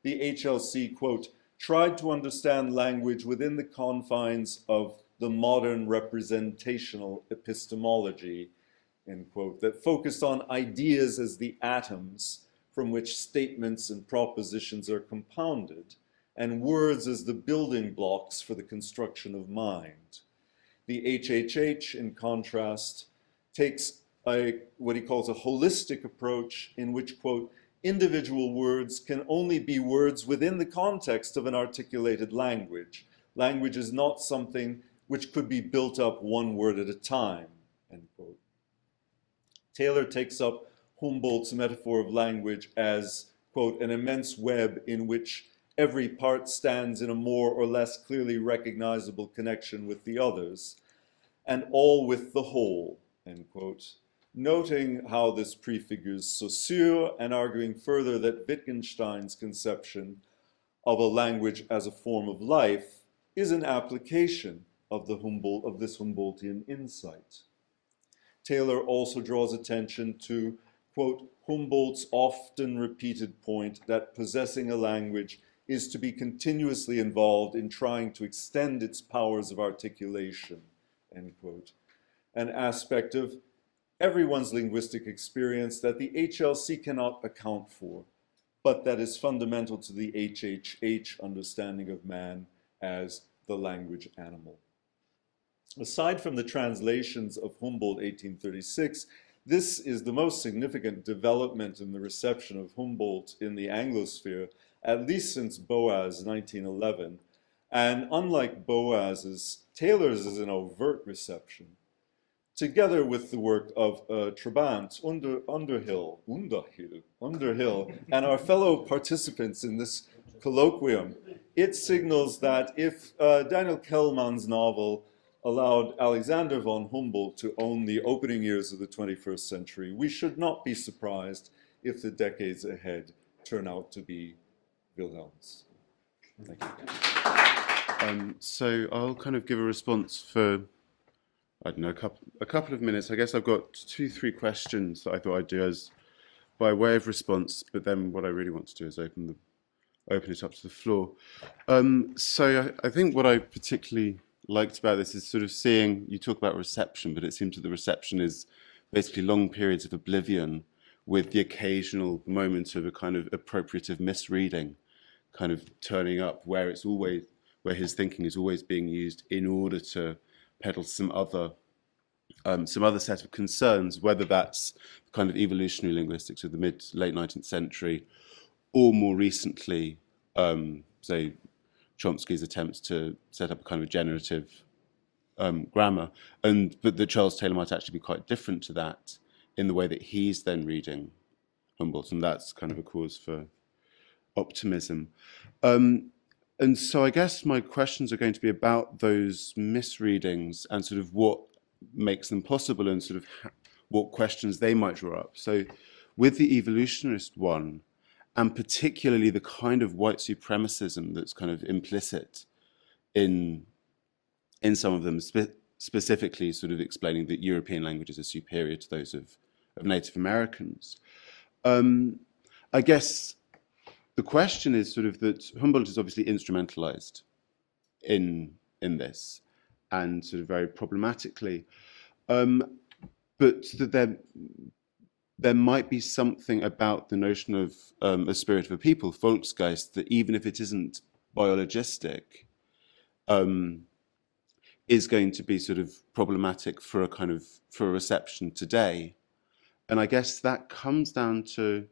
The HLC, quote, tried to understand language within the confines of the modern representational epistemology, end quote, that focused on ideas as the atoms from which statements and propositions are compounded, and words as the building blocks for the construction of mind. The HHH, in contrast, takes what he calls a holistic approach in which, quote, individual words can only be words within the context of an articulated language. Language is not something which could be built up one word at a time, end quote. Taylor takes up Humboldt's metaphor of language as, quote, an immense web in which every part stands in a more or less clearly recognizable connection with the others, and all with the whole, end quote. Noting how this prefigures Saussure and arguing further that Wittgenstein's conception of a language as a form of life is an application of this Humboldtian insight. Taylor also draws attention to, quote, Humboldt's often repeated point that possessing a language is to be continuously involved in trying to extend its powers of articulation, end quote. An aspect of everyone's linguistic experience that the HLC cannot account for, but that is fundamental to the HHH understanding of man as the language animal. Aside from the translations of Humboldt 1836, this is the most significant development in the reception of Humboldt in the Anglosphere, at least since Boas 1911. And unlike Boas's, Taylor's is an overt reception. Together with the work of Trabant, Underhill, and our fellow participants in this colloquium, it signals that if Daniel Kellman's novel allowed Alexander von Humboldt to own the opening years of the 21st century, we should not be surprised if the decades ahead turn out to be Wilhelm's. Thank you. So I'll kind of give a response for, I don't know, a couple of minutes. I guess I've got 2-3 questions that I thought I'd do as by way of response, but then what I really want to do is open it up to the floor. So I think what I particularly liked about this is sort of seeing, you talk about reception, but it seems that the reception is basically long periods of oblivion with the occasional moment of a kind of appropriative misreading kind of turning up where it's always, where his thinking is always being used in order to peddle some other set of concerns, whether that's kind of evolutionary linguistics of the late 19th century, or more recently, say, Chomsky's attempts to set up a kind of generative grammar, but that Charles Taylor might actually be quite different to that in the way that he's then reading Humboldt, and that's kind of a cause for optimism. And so I guess my questions are going to be about those misreadings and sort of what makes them possible and sort of what questions they might draw up. So with the evolutionist one, and particularly the kind of white supremacism that's kind of implicit in some of them, specifically sort of explaining that European languages are superior to those of Native Americans. I guess the question is sort of that Humboldt is obviously instrumentalized in this, and sort of very problematically, but that there might be something about the notion of a spirit of a people, Volksgeist, that even if it isn't biologistic, is going to be sort of problematic for a reception today. And I guess that comes down to,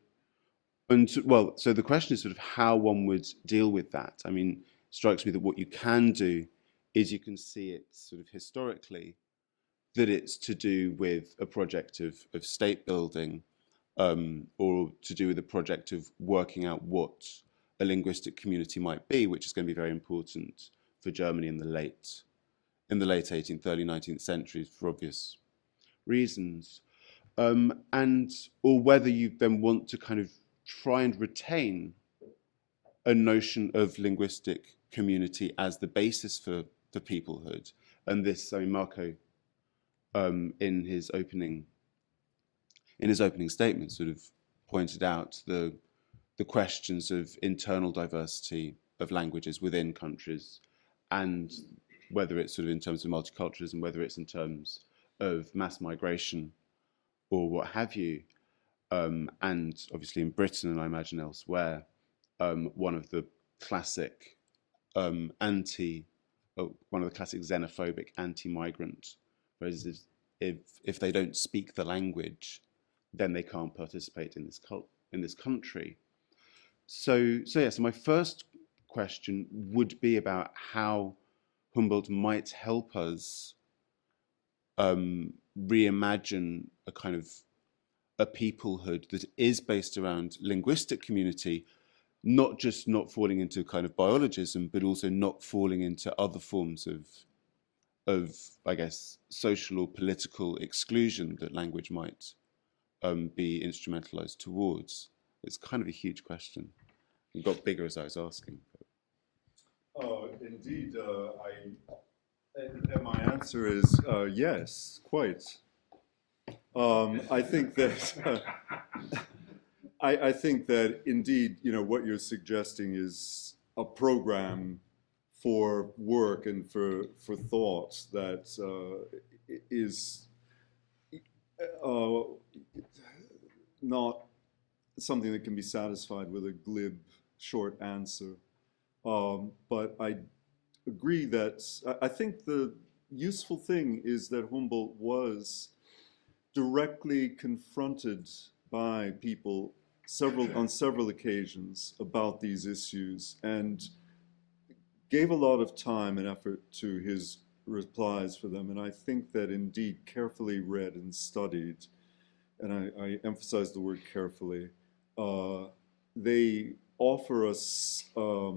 well, so the question is sort of how one would deal with that. I mean, it strikes me that what you can do is you can see it sort of historically, that it's to do with a project of state building, or to do with a project of working out what a linguistic community might be, which is going to be very important for Germany in the late 18th, early 19th centuries for obvious reasons. Or whether you then want to kind of try and retain a notion of linguistic community as the basis for peoplehood. And this, I mean, Marko, in his opening statement, sort of pointed out the questions of internal diversity of languages within countries, and whether it's sort of in terms of multiculturalism, whether it's in terms of mass migration or what have you. And obviously in Britain, and I imagine elsewhere, one of the classic xenophobic anti-migrant phrases is if they don't speak the language, then they can't participate in this country. So my first question would be about how Humboldt might help us reimagine a kind of a peoplehood that is based around linguistic community, not just not falling into kind of biologism, but also not falling into other forms of I guess, social or political exclusion that language might be instrumentalized towards. It's kind of a huge question. It got bigger as I was asking. Indeed, and my answer is yes, quite. I think that I think that indeed, you know, what you're suggesting is a program for work and for thought that is not something that can be satisfied with a glib, short answer. But I agree that I think the useful thing is that Humboldt was directly confronted by people on several occasions about these issues and gave a lot of time and effort to his replies for them. And I think that indeed carefully read and studied, and I emphasize the word carefully, they offer us a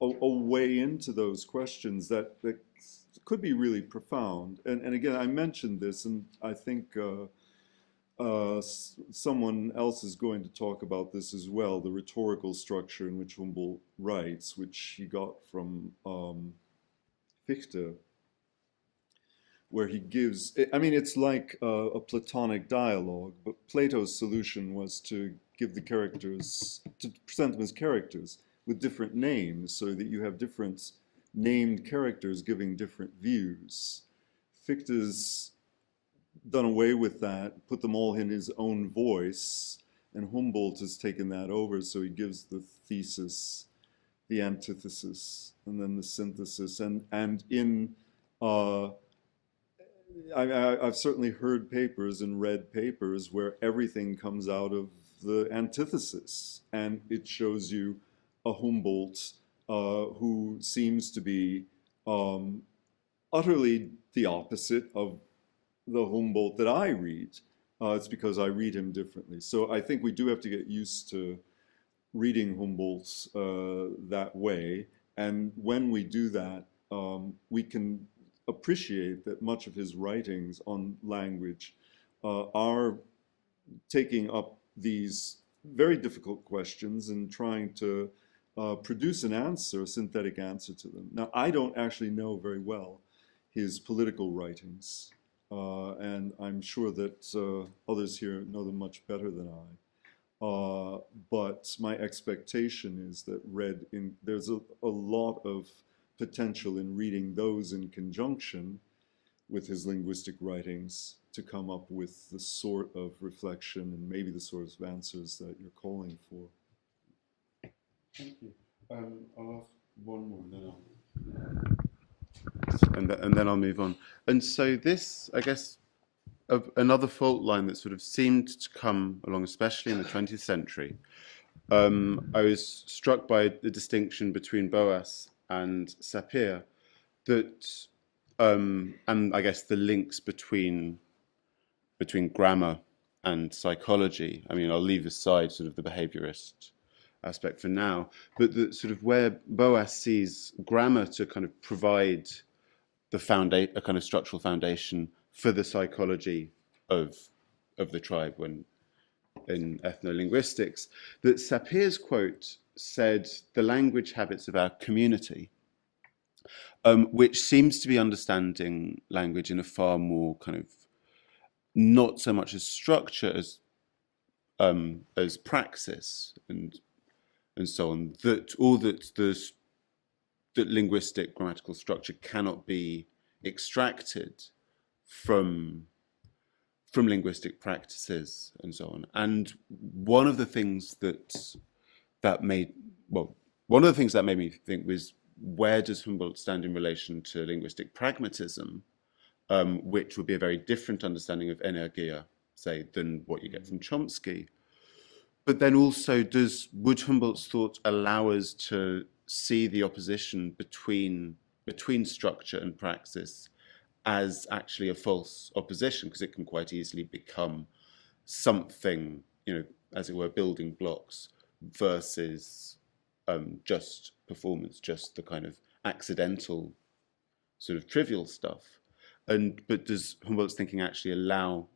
way into those questions that could be really profound. And again, I mentioned this, and I think someone else is going to talk about this as well, the rhetorical structure in which Humboldt writes, which he got from Fichte, where he gives, I mean, it's like a Platonic dialogue, but Plato's solution was to give the characters, to present them as characters with different names so that you have different named characters giving different views. Fichte's done away with that, put them all in his own voice, and Humboldt has taken that over, so he gives the thesis, the antithesis, and then the synthesis. And in I've certainly heard papers and read papers where everything comes out of the antithesis, and it shows you a Humboldt who seems to be utterly the opposite of the Humboldt that I read. It's because I read him differently. So I think we do have to get used to reading Humboldt that way, and when we do that, we can appreciate that much of his writings on language are taking up these very difficult questions and trying to produce an answer, a synthetic answer to them. Now, I don't actually know very well his political writings, and I'm sure that others here know them much better than I. But my expectation is that there's a lot of potential in reading those in conjunction with his linguistic writings to come up with the sort of reflection and maybe the sort of answers that you're calling for. Thank you. I'll ask one more and then I'll move on. And so this, I guess, another fault line that sort of seemed to come along, especially in the 20th century. I was struck by the distinction between Boas and Sapir, that, and I guess the links between grammar and psychology. I mean, I'll leave aside sort of the behaviorist aspect for now, but the sort of where Boas sees grammar to kind of provide a kind of structural foundation for the psychology of the tribe when in ethnolinguistics, that Sapir's quote said the language habits of our community, which seems to be understanding language in a far more kind of not so much as structure as praxis and so on, that linguistic grammatical structure cannot be extracted from linguistic practices and so on. And one of the things that made me think was, where does Humboldt stand in relation to linguistic pragmatism, which would be a very different understanding of energia, say, than what you get from Chomsky. But then also, would Humboldt's thought allow us to see the opposition between structure and praxis as actually a false opposition, because it can quite easily become something, as it were, building blocks versus just performance, just the kind of accidental sort of trivial stuff. But does Humboldt's thinking actually allow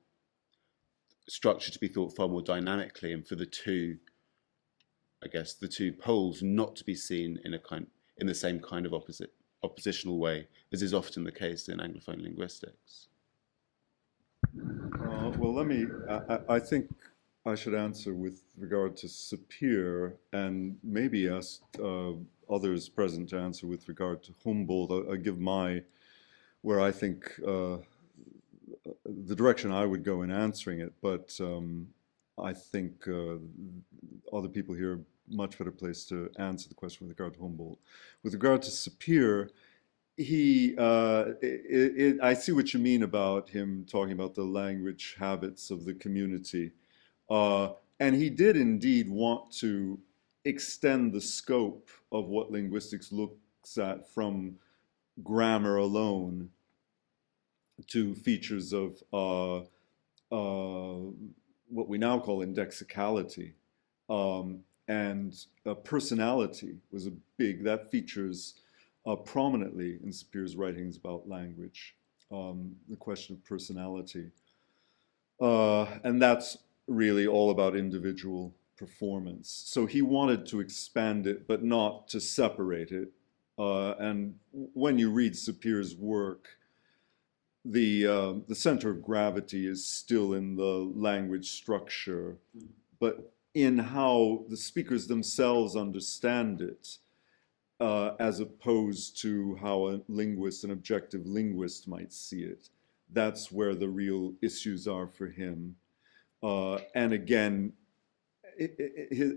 structure to be thought far more dynamically, and for the two poles not to be seen in the same kind of oppositional way as is often the case in Anglophone linguistics? Well, I think I should answer with regard to Sapir, and maybe ask others present to answer with regard to Humboldt. I'll give where I think the direction I would go in answering it, but I think other people here are much better placed to answer the question with regard to Humboldt. With regard to Sapir, I see what you mean about him talking about the language habits of the community. And he did indeed want to extend the scope of what linguistics looks at from grammar alone to features of what we now call indexicality. And personality was that features prominently in Sapir's writings about language, the question of personality. And that's really all about individual performance. So he wanted to expand it, but not to separate it. And when you read Sapir's work, the center of gravity is still in the language structure, but in how the speakers themselves understand it, as opposed to how a linguist, an objective linguist, might see it. That's where the real issues are for him. And again,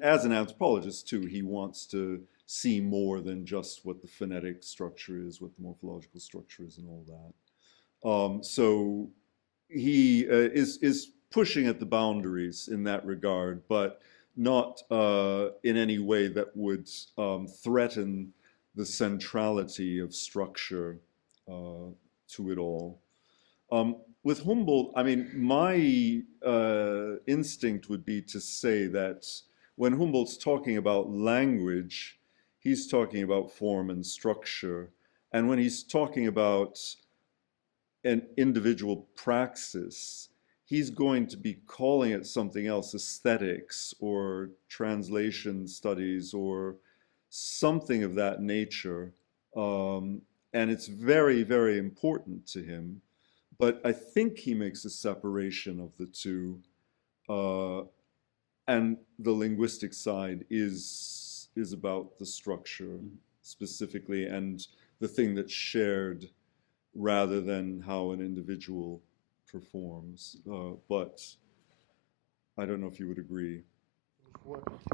as an anthropologist too, he wants to see more than just what the phonetic structure is, what the morphological structure is, and all that. So he is pushing at the boundaries in that regard, but not in any way that would threaten the centrality of structure to it all. With Humboldt, I mean, my instinct would be to say that when Humboldt's talking about language, he's talking about form and structure. And when he's talking about an individual praxis, he's going to be calling it something else, aesthetics or translation studies or something of that nature. And it's very, very important to him. But I think he makes a separation of the two. And the linguistic side is about the structure specifically and the thing that's shared rather than how an individual performs. But I don't know if you would agree.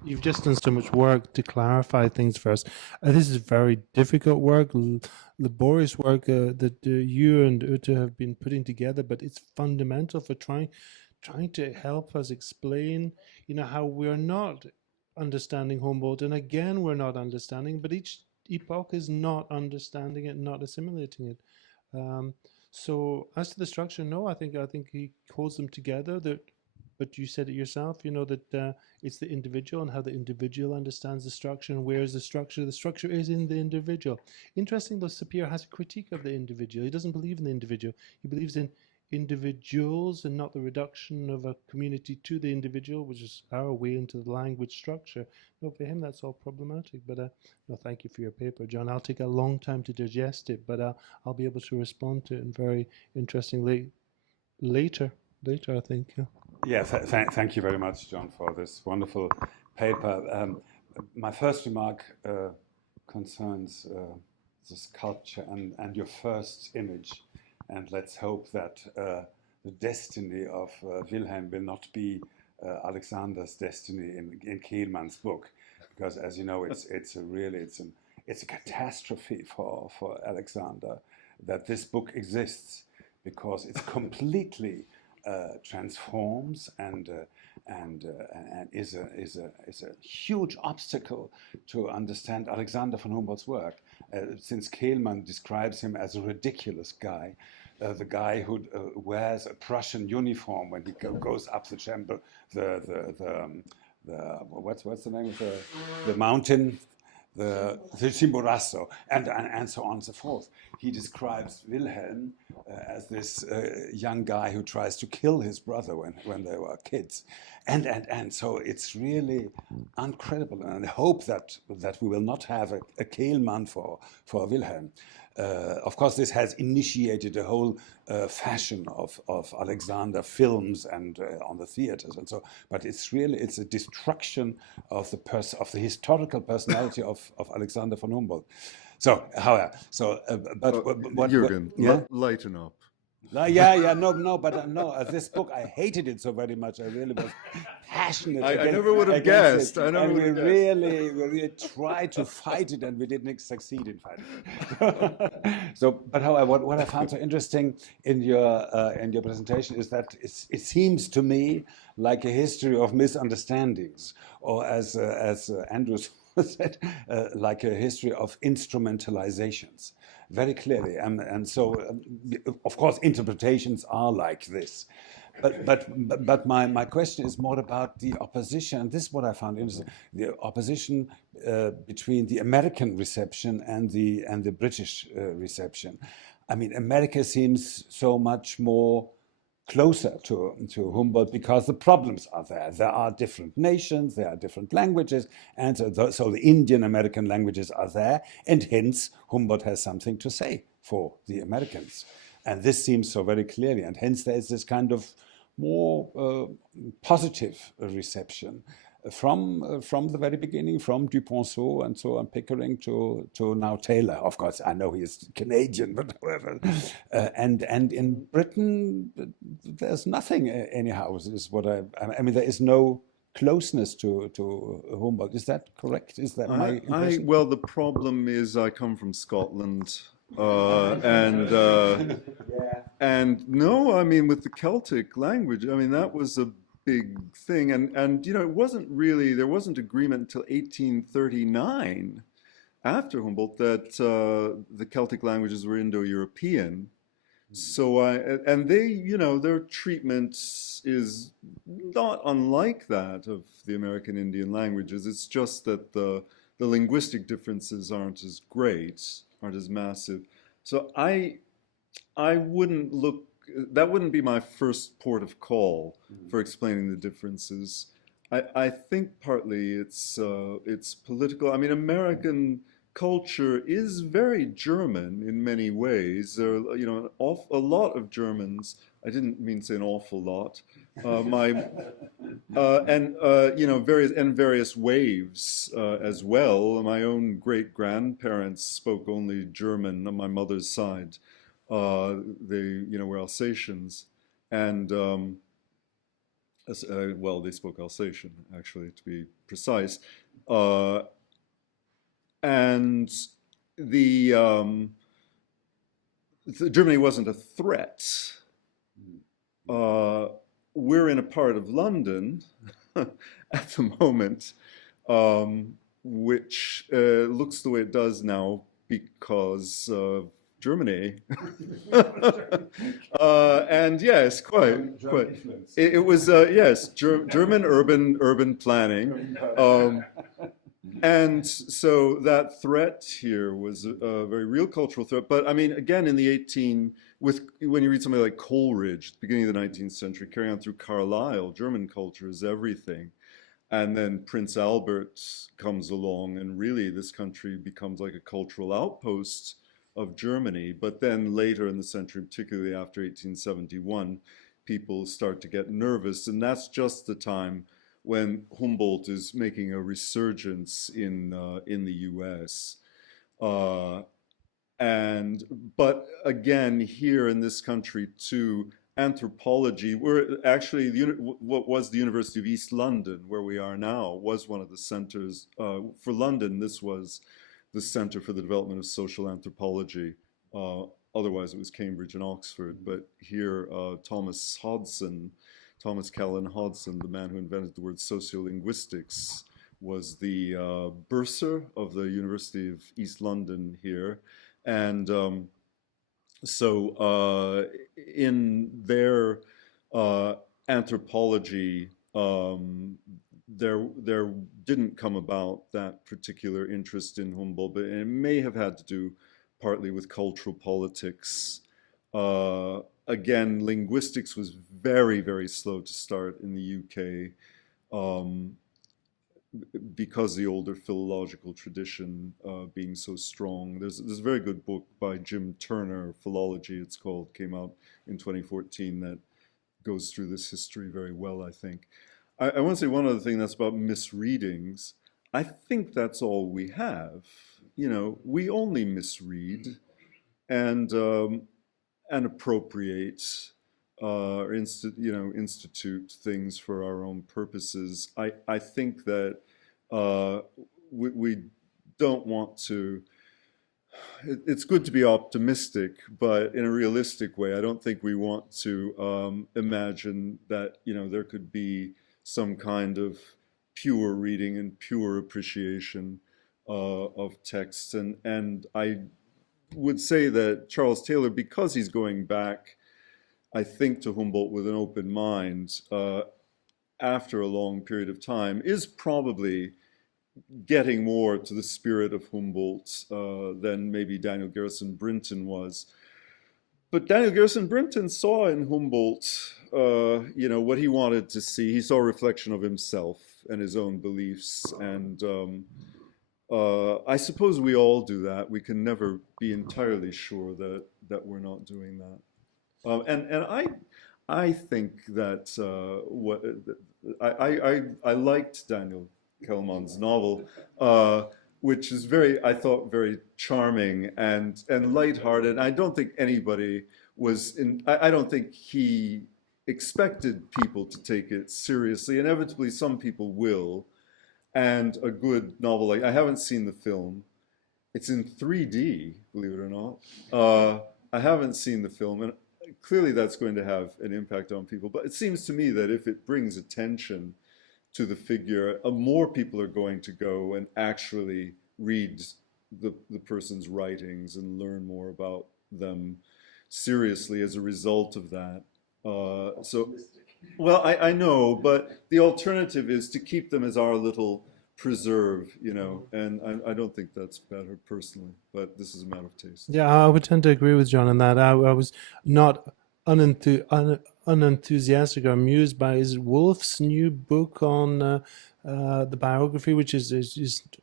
You've just done so much work to clarify things for us. This is very difficult work, laborious work that you and Ute have been putting together, but it's fundamental for trying to help us explain, how we're not understanding Humboldt, and again, we're not understanding, but each epoch is not understanding it, not assimilating it. So as to the structure, no, I think he holds them together. But you said it yourself, that it's the individual and how the individual understands the structure, and where is the structure? The structure is in the individual. Interesting, though, Sapir has a critique of the individual. He doesn't believe in the individual. He believes in individuals and not the reduction of a community to the individual, which is our way into the language structure. No, for him, that's all problematic. But no, thank you for your paper, John. I'll take a long time to digest it, but I'll be able to respond to it in very interestingly later, I think. Yeah. Yeah, thank you very much, John, for this wonderful paper. My first remark concerns the sculpture and your first image. And let's hope that the destiny of Wilhelm will not be Alexander's destiny in Kehlmann's book, because, as you know, it's a catastrophe for Alexander that this book exists, because it's completely transforms and is a huge obstacle to understand Alexander von Humboldt's work, since Kehlmann describes him as a ridiculous guy, the guy who wears a Prussian uniform when he goes up the chamber, what's the name of the mountain? The Chimborazo, and so on and so forth. He describes Wilhelm as this young guy who tries to kill his brother when they were kids. And so it's really incredible, and I hope that we will not have a Kehlmann for Wilhelm. Of course, this has initiated a whole fashion of Alexander films and on the theaters and so. But it's a destruction of the historical personality of Alexander von Humboldt. So, however, Jürgen, yeah? lighten up. No, this book, I hated it so very much. I really was passionate. I never would have guessed. We really tried to fight it, and we didn't succeed in fighting it. But however, what I found so interesting in your presentation is that it seems to me like a history of misunderstandings, or as Andrews said, like a history of instrumentalizations. Very clearly, and so of course interpretations are like this, but my question is more about the opposition, and this is what I found interesting: the opposition between the American reception and the British reception. I mean, America seems so much more closer to Humboldt because the problems are there. There are different nations, there are different languages, and so the Indian-American languages are there, and hence Humboldt has something to say for the Americans. And this seems so very clearly, and hence there is this kind of more positive reception from the very beginning, from Duponceau and so on, Pickering to now Taylor. Of course, I know he is Canadian, but however, and in Britain there's nothing anyhow. Is what I mean. There is no closeness to Humboldt. Is that correct? Is that my impression? Well, the problem is I come from Scotland. And no, I mean, with the Celtic language, I mean, that was a big thing, and you know, there wasn't agreement until 1839 after Humboldt that the Celtic languages were Indo-European. So and they, you know, their treatment is not unlike that of the American Indian languages. It's just that the linguistic differences aren't as great, aren't as massive. So I wouldn't look. That wouldn't be my first port of call for explaining the differences. I think partly it's political. I mean, American culture is very German in many ways. There are, you know, a lot of Germans. I didn't mean to say an awful lot. You know, various waves as well. My own great grandparents spoke only German on my mother's side. They, you know, were Alsatians, and well, they spoke Alsatian, actually, to be precise. And Germany wasn't a threat. We're in a part of London at the moment, which looks the way it does now because of Germany. And yes, quite. It was yes, German urban planning, and so that threat here was a very real cultural threat. But I mean, again, in the when you read something like Coleridge, beginning of the 19th century, carrying on through Carlyle, German culture is everything. And then Prince Albert comes along, and really this country becomes like a cultural outpost of Germany. But then later in the century, particularly after 1871, people start to get nervous, and that's just the time when Humboldt is making a resurgence in the U.S. But again, here in this country too, anthropology, we're actually, what was the University of East London, where we are now, was one of the centers. For London, this was the Center for the Development of Social Anthropology. Otherwise, it was Cambridge and Oxford. But here, Thomas Callan Hodson, the man who invented the word sociolinguistics, was the bursar of the University of East London here. And so in their anthropology, there didn't come about that particular interest in Humboldt, but it may have had to do partly with cultural politics. Again, linguistics was very, very slow to start in the UK. um, because the older philological tradition being so strong. There's a very good book by Jim Turner, Philology it's called, came out in 2014, that goes through this history very well, I think. I want to say one other thing that's about misreadings. I think that's all we have. You know, we only misread and appropriate or institute things for our own purposes. I think that we don't want to. It's good to be optimistic, but in a realistic way. I don't think we want to imagine that there could be some kind of pure reading and pure appreciation of texts. And I would say that Charles Taylor, because he's going back, I think, to Humboldt with an open mind after a long period of time, is probably getting more to the spirit of Humboldt than maybe Daniel Garrison Brinton was. But Daniel Garrison Brinton saw in Humboldt, what he wanted to see. He saw a reflection of himself and his own beliefs. And I suppose we all do that. We can never be entirely sure that we're not doing that. And I think that I liked Daniel Kelman's novel, which is I thought very charming and lighthearted. I don't think anybody I don't think he expected people to take it seriously. Inevitably, some people will. And a good novel, I haven't seen the film. It's in 3D, believe it or not. I haven't seen the film, and clearly that's going to have an impact on people. But it seems to me that if it brings attention to the figure, more people are going to go and actually read the person's writings and learn more about them seriously as a result of that. Well, I know, but the alternative is to keep them as our little preserve, and I don't think that's better personally, but this is a matter of taste. Yeah, I would tend to agree with John on that. I was not unenthusiastic or amused by Wolf's new book on the biography, which is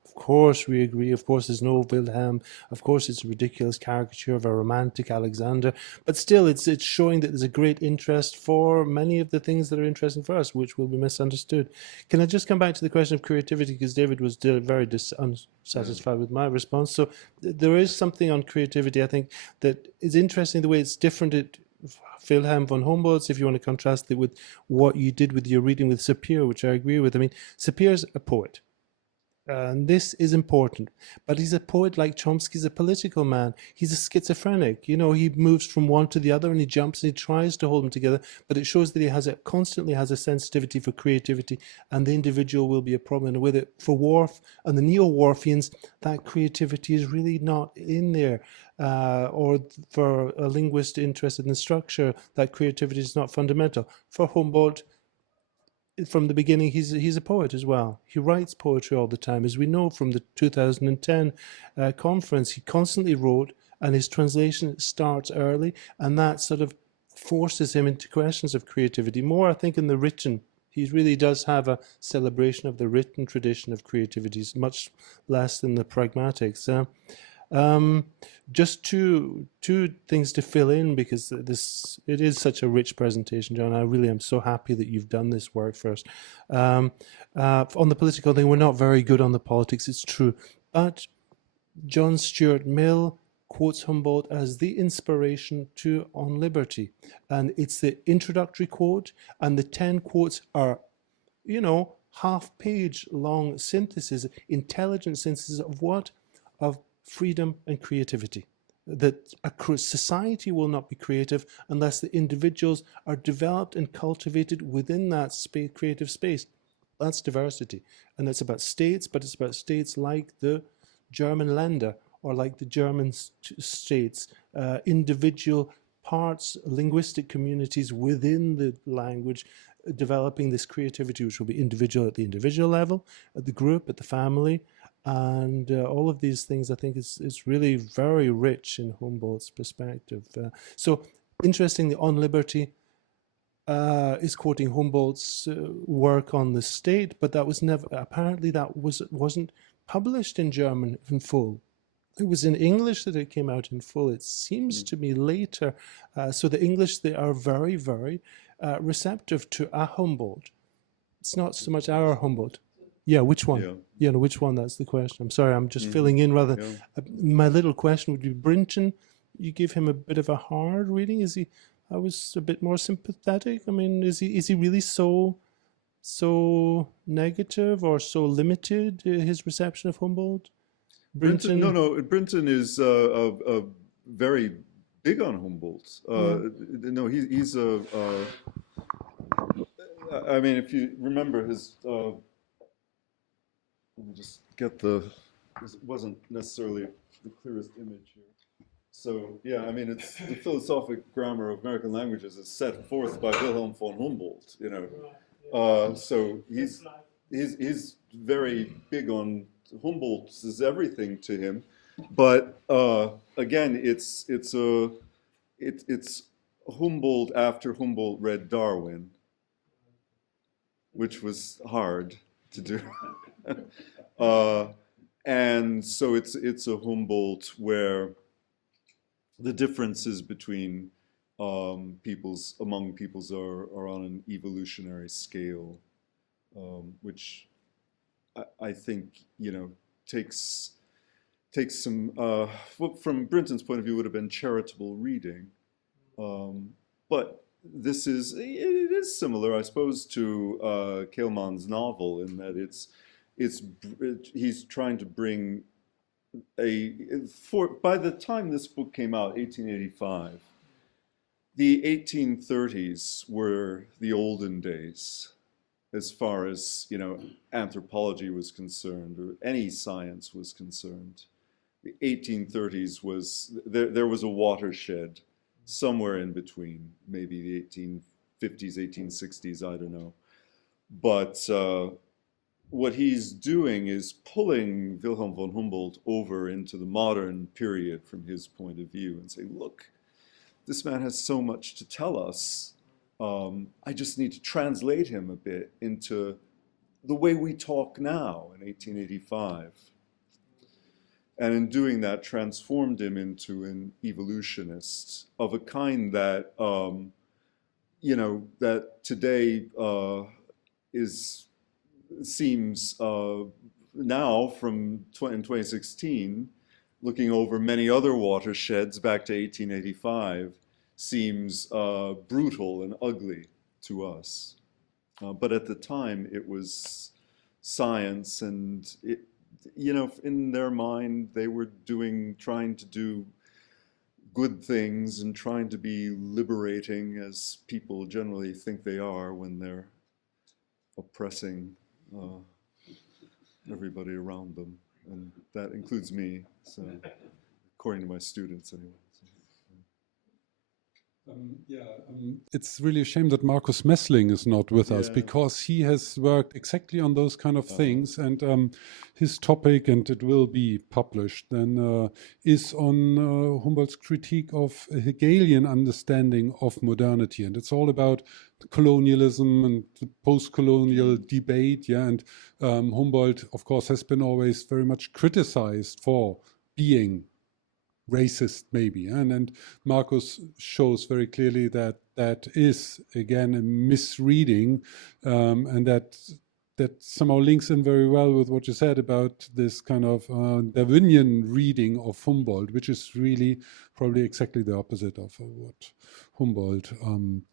of course we agree. Of course, there's no Wilhelm. Of course, it's a ridiculous caricature of a romantic Alexander. But still, it's showing that there's a great interest for many of the things that are interesting for us, which will be misunderstood. Can I just come back to the question of creativity, because David was very unsatisfied with my response. So there is something on creativity, I think, that is interesting, the way it's different at Wilhelm von Humboldt, if you want to contrast it with what you did with your reading with Sapir, which I agree with. I mean, Sapir's a poet. And this is important, but he's a poet like Chomsky's a political man. He's a schizophrenic. He moves from one to the other and he jumps and he tries to hold them together, but it shows that he constantly has a sensitivity for creativity, and the individual will be a problem. And with it, for Worf and the neo-Worfians, that creativity is really not in there. Or for a linguist interested in structure, that creativity is not fundamental. For Humboldt, from the beginning, he's a poet as well. He writes poetry all the time. As we know from the 2010 conference, he constantly wrote, and his translation starts early, and that sort of forces him into questions of creativity. More, I think, in the written. He really does have a celebration of the written tradition of creativity, much less than the pragmatics. Just two things to fill in, because it is such a rich presentation, John. I really am so happy that you've done this work first. On the political thing, we're not very good on the politics, it's true. But John Stuart Mill quotes Humboldt as the inspiration on liberty. And it's the introductory quote, and the 10 quotes are, half-page long synthesis, intelligent synthesis of what? Of freedom and creativity. That a society will not be creative unless the individuals are developed and cultivated within that creative space. That's diversity. And that's about states, but it's about states like the German Länder, or like the German states, individual parts, linguistic communities within the language, developing this creativity, which will be individual at the individual level, at the group, at the family. And all of these things, I think, is really very rich in Humboldt's perspective. So, interestingly, on liberty, is quoting Humboldt's work on the state, but that was never, apparently that wasn't published in German in full. It was in English that it came out in full. It seems to me later. So the English, they are very, very receptive to a Humboldt. It's not so much our Humboldt. Yeah, which one? Yeah. Yeah, no, which one? That's the question. I'm sorry, I'm just filling in rather. My little question would be Brinton. You give him a bit of a hard reading. Is he? I was a bit more sympathetic. I mean, is he really so negative or so limited his reception of Humboldt? Brinton, no. Brinton is very big on Humboldt. No, he's a. I mean, if you remember his. Let me just get the. This wasn't necessarily the clearest image here. So yeah, I mean, it's the philosophic grammar of American languages is set forth by Wilhelm von Humboldt. You know, so he's very big on. Humboldt is everything to him, but again, it's Humboldt after Humboldt read Darwin, which was hard to do, and so it's a Humboldt where the differences between among peoples are on an evolutionary scale, which I think, you know, takes some, from Brinton's point of view, would have been charitable reading. But it is similar, I suppose, to Kehlmann's novel in that he's trying to bring by the time this book came out, 1885, the 1830s were the olden days, as far as, you know, anthropology was concerned or any science was concerned. The 1830s was, there was a watershed somewhere in between, maybe the 1850s, 1860s, I don't know. But what he's doing is pulling Wilhelm von Humboldt over into the modern period from his point of view and saying, look, this man has so much to tell us. I just need to translate him a bit into the way we talk now in 1885. And in doing that, transformed him into an evolutionist of a kind that, you know, that today seems now in 2016, looking over many other watersheds back to 1885, seems brutal and ugly to us. But at the time, it was science, and it, you know, in their mind, they were trying to do good things and trying to be liberating, as people generally think they are when they're oppressing everybody around them. And that includes me, so according to my students anyway. It's really a shame that Markus Messling is not with us, because he has worked exactly on those kind of things, and his topic, and it will be published then, is on Humboldt's critique of a Hegelian understanding of modernity, and it's all about colonialism and the post-colonial debate, and Humboldt, of course, has been always very much criticized for being racist, maybe, and Markus shows very clearly that that is again a misreading, and that somehow links in very well with what you said about this kind of Darwinian reading of Humboldt, which is really probably exactly the opposite of what Humboldt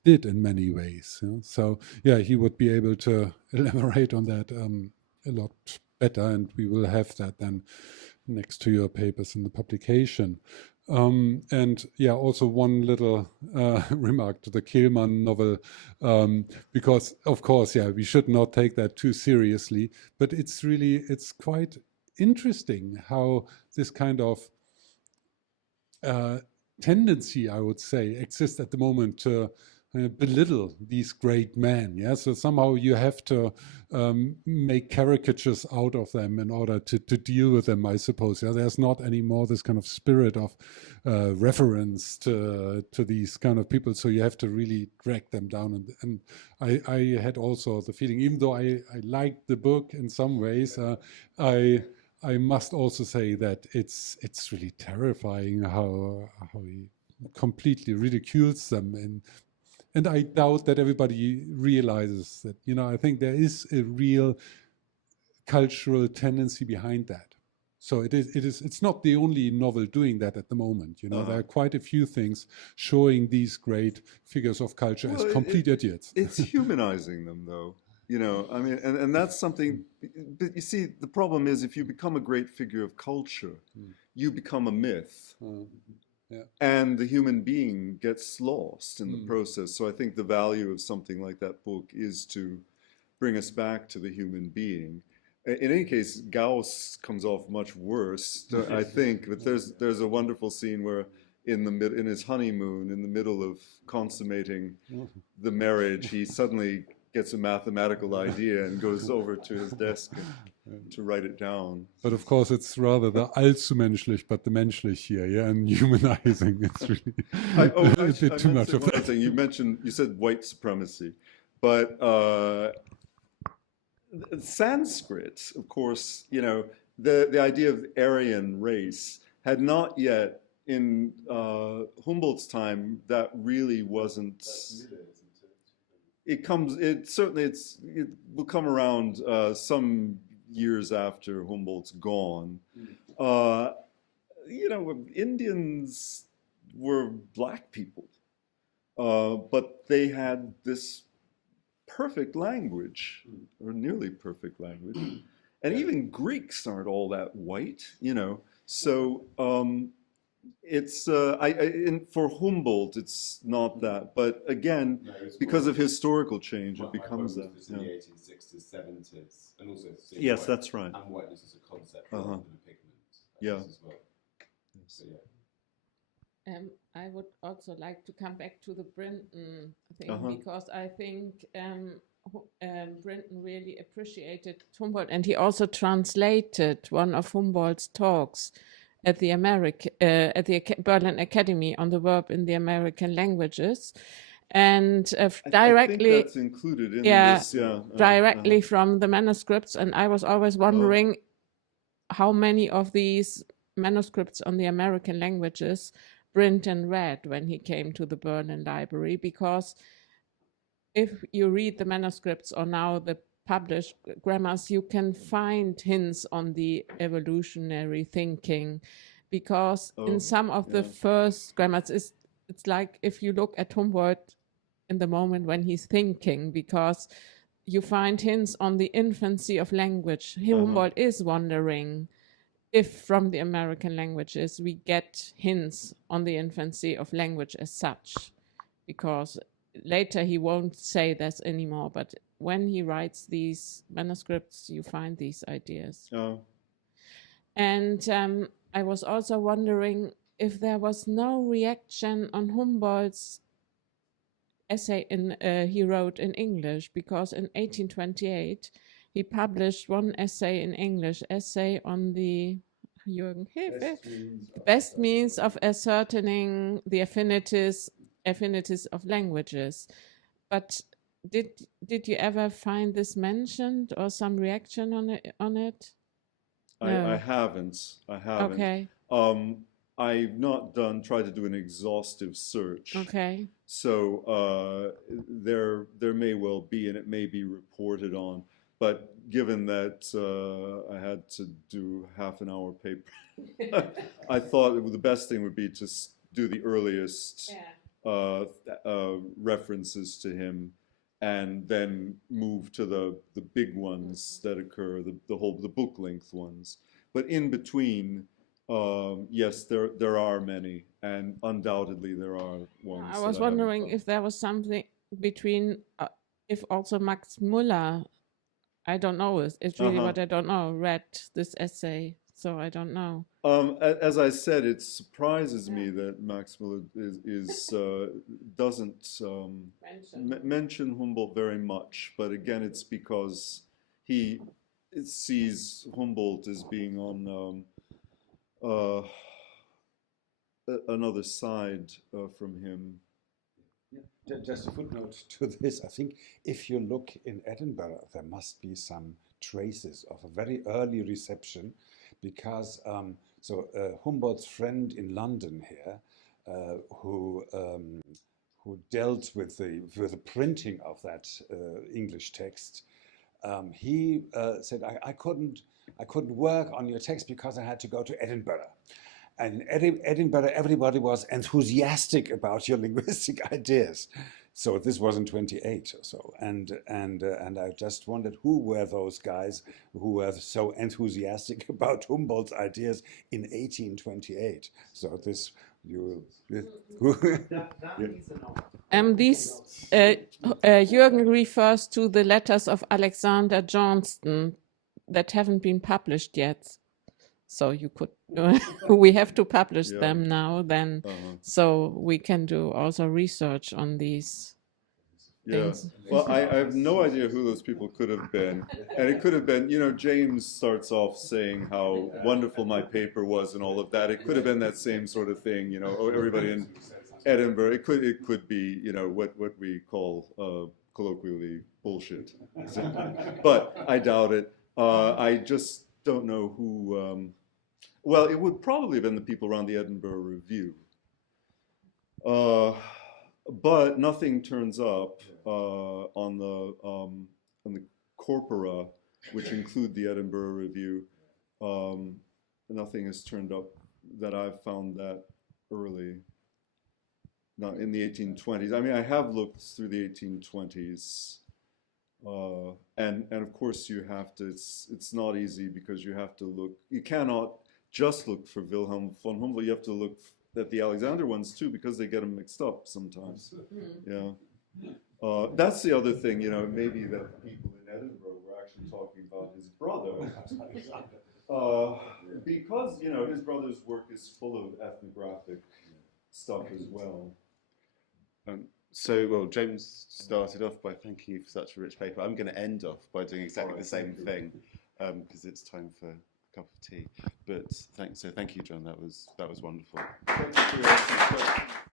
did in many ways. So yeah, he would be able to elaborate on that a lot better, and we will have that then next to your papers in the publication. And yeah, also one little remark to the Kehlmann novel, because of course, yeah, we should not take that too seriously, but it's quite interesting how this kind of tendency, I would say, exists at the moment to belittle these great men. Yeah, so somehow you have to make caricatures out of them in order to deal with them, I suppose. Yeah, there's not anymore this kind of spirit of reference to these kind of people. So you have to really drag them down. And I had also the feeling, even though I liked the book in some ways, I must also say that it's really terrifying how he completely ridicules them, and I doubt that everybody realizes that. I think there is a real cultural tendency behind that. So it's not the only novel doing that at the moment. There are quite a few things showing these great figures of culture as complete idiots. It's humanizing them, though. I mean, and that's something. But you see, the problem is if you become a great figure of culture, you become a myth. Yeah. And the human being gets lost in the process. So I think the value of something like that book is to bring us back to the human being. In any case, Gauss comes off much worse, I think. But there's a wonderful scene where in his honeymoon, in the middle of consummating the marriage, he suddenly gets a mathematical idea and goes over to his desk to write it down. But of course, it's rather the allzumenschlich, but the menschlich here, yeah, and humanizing. It's really a bit too much of that. You said white supremacy, but Sanskrit, of course, the idea of Aryan race had not yet, in Humboldt's time, that really wasn't. It will come around some years after Humboldt's gone. Indians were black people, but they had this perfect language, or nearly perfect language, and even Greeks aren't all that white, So it's for Humboldt, it's not that, but again, because of historical change, it becomes that. In the 1860s, 70s, and also yes, that's right. And whiteness as a concept rather than a pigment. Yeah. As well. So, yeah. I would also like to come back to the Brinton thing because I think Brinton really appreciated Humboldt, and he also translated one of Humboldt's talks at the Berlin Academy on the verb in the American languages, and directly. I think that's included in this. Yeah, directly from the manuscripts, and I was always wondering how many of these manuscripts on the American languages Brinton read when he came to the Berlin Library, because if you read the manuscripts or now the published grammars, you can find hints on the evolutionary thinking, because in some of the first grammars, it's like if you look at Humboldt in the moment when he's thinking, because you find hints on the infancy of language. Humboldt is wondering if from the American languages we get hints on the infancy of language as such, because later he won't say this anymore, but when he writes these manuscripts, you find these ideas. And I was also wondering if there was no reaction on Humboldt's essay he wrote in English, because in 1828 he published one essay in English, essay on the best means of ascertaining the affinities of languages. But did you ever find this mentioned or some reaction on it? No. I haven't. Okay. I've not tried to do an exhaustive search. Okay. So there may well be, and it may be reported on. But given that I had to do half an hour paper, I thought the best thing would be to do the earliest references to him, and then move to the big ones that occur, the book length ones. But in between, yes, there are many, and undoubtedly there are ones. I was wondering if there was something between, if also Max Muller, I don't know, it's really what I don't know, read this essay So I don't know. As I said, it surprises me that Max Müller doesn't mention Humboldt very much. But again, it's because he sees Humboldt as being on another side from him. Just a footnote to this. I think if you look in Edinburgh, there must be some traces of a very early reception, because Humboldt's friend in London here, who dealt with the printing of that English text, he said, I couldn't work on your text because I had to go to Edinburgh. And in Edinburgh, everybody was enthusiastic about your linguistic ideas. So this was in 28 or so. And I just wondered who were those guys who were so enthusiastic about Humboldt's ideas in 1828. So this, Jürgen refers to the letters of Alexander Johnston that haven't been published yet. So you could, we have to publish them now then, so we can do also research on these things. Well, I have no idea who those people could have been. And it could have been, you know, James starts off saying how wonderful my paper was and all of that. It could have been that same sort of thing, you know, everybody in Edinburgh. It could be, you know, what we call colloquially bullshit. But I doubt it. I just don't know who. Well, it would probably have been the people around the Edinburgh Review. But nothing turns up on the corpora, which include the Edinburgh Review. Nothing has turned up that I've found that early. Not in the 1820s. I mean, I have looked through the 1820s. And of course you have to, it's not easy because you have to look, you cannot just look for Wilhelm von Humboldt, you have to look at the Alexander ones too, because they get them mixed up sometimes. Yeah. That's the other thing, you know, maybe that the people in Edinburgh were actually talking about his brother. Because, you know, his brother's work is full of ethnographic stuff as well. So, well, James started off by thanking you for such a rich paper. I'm going to end off by doing exactly the same thing, because it's time for a cup of tea. But thank you, John. That was wonderful. Thank you for your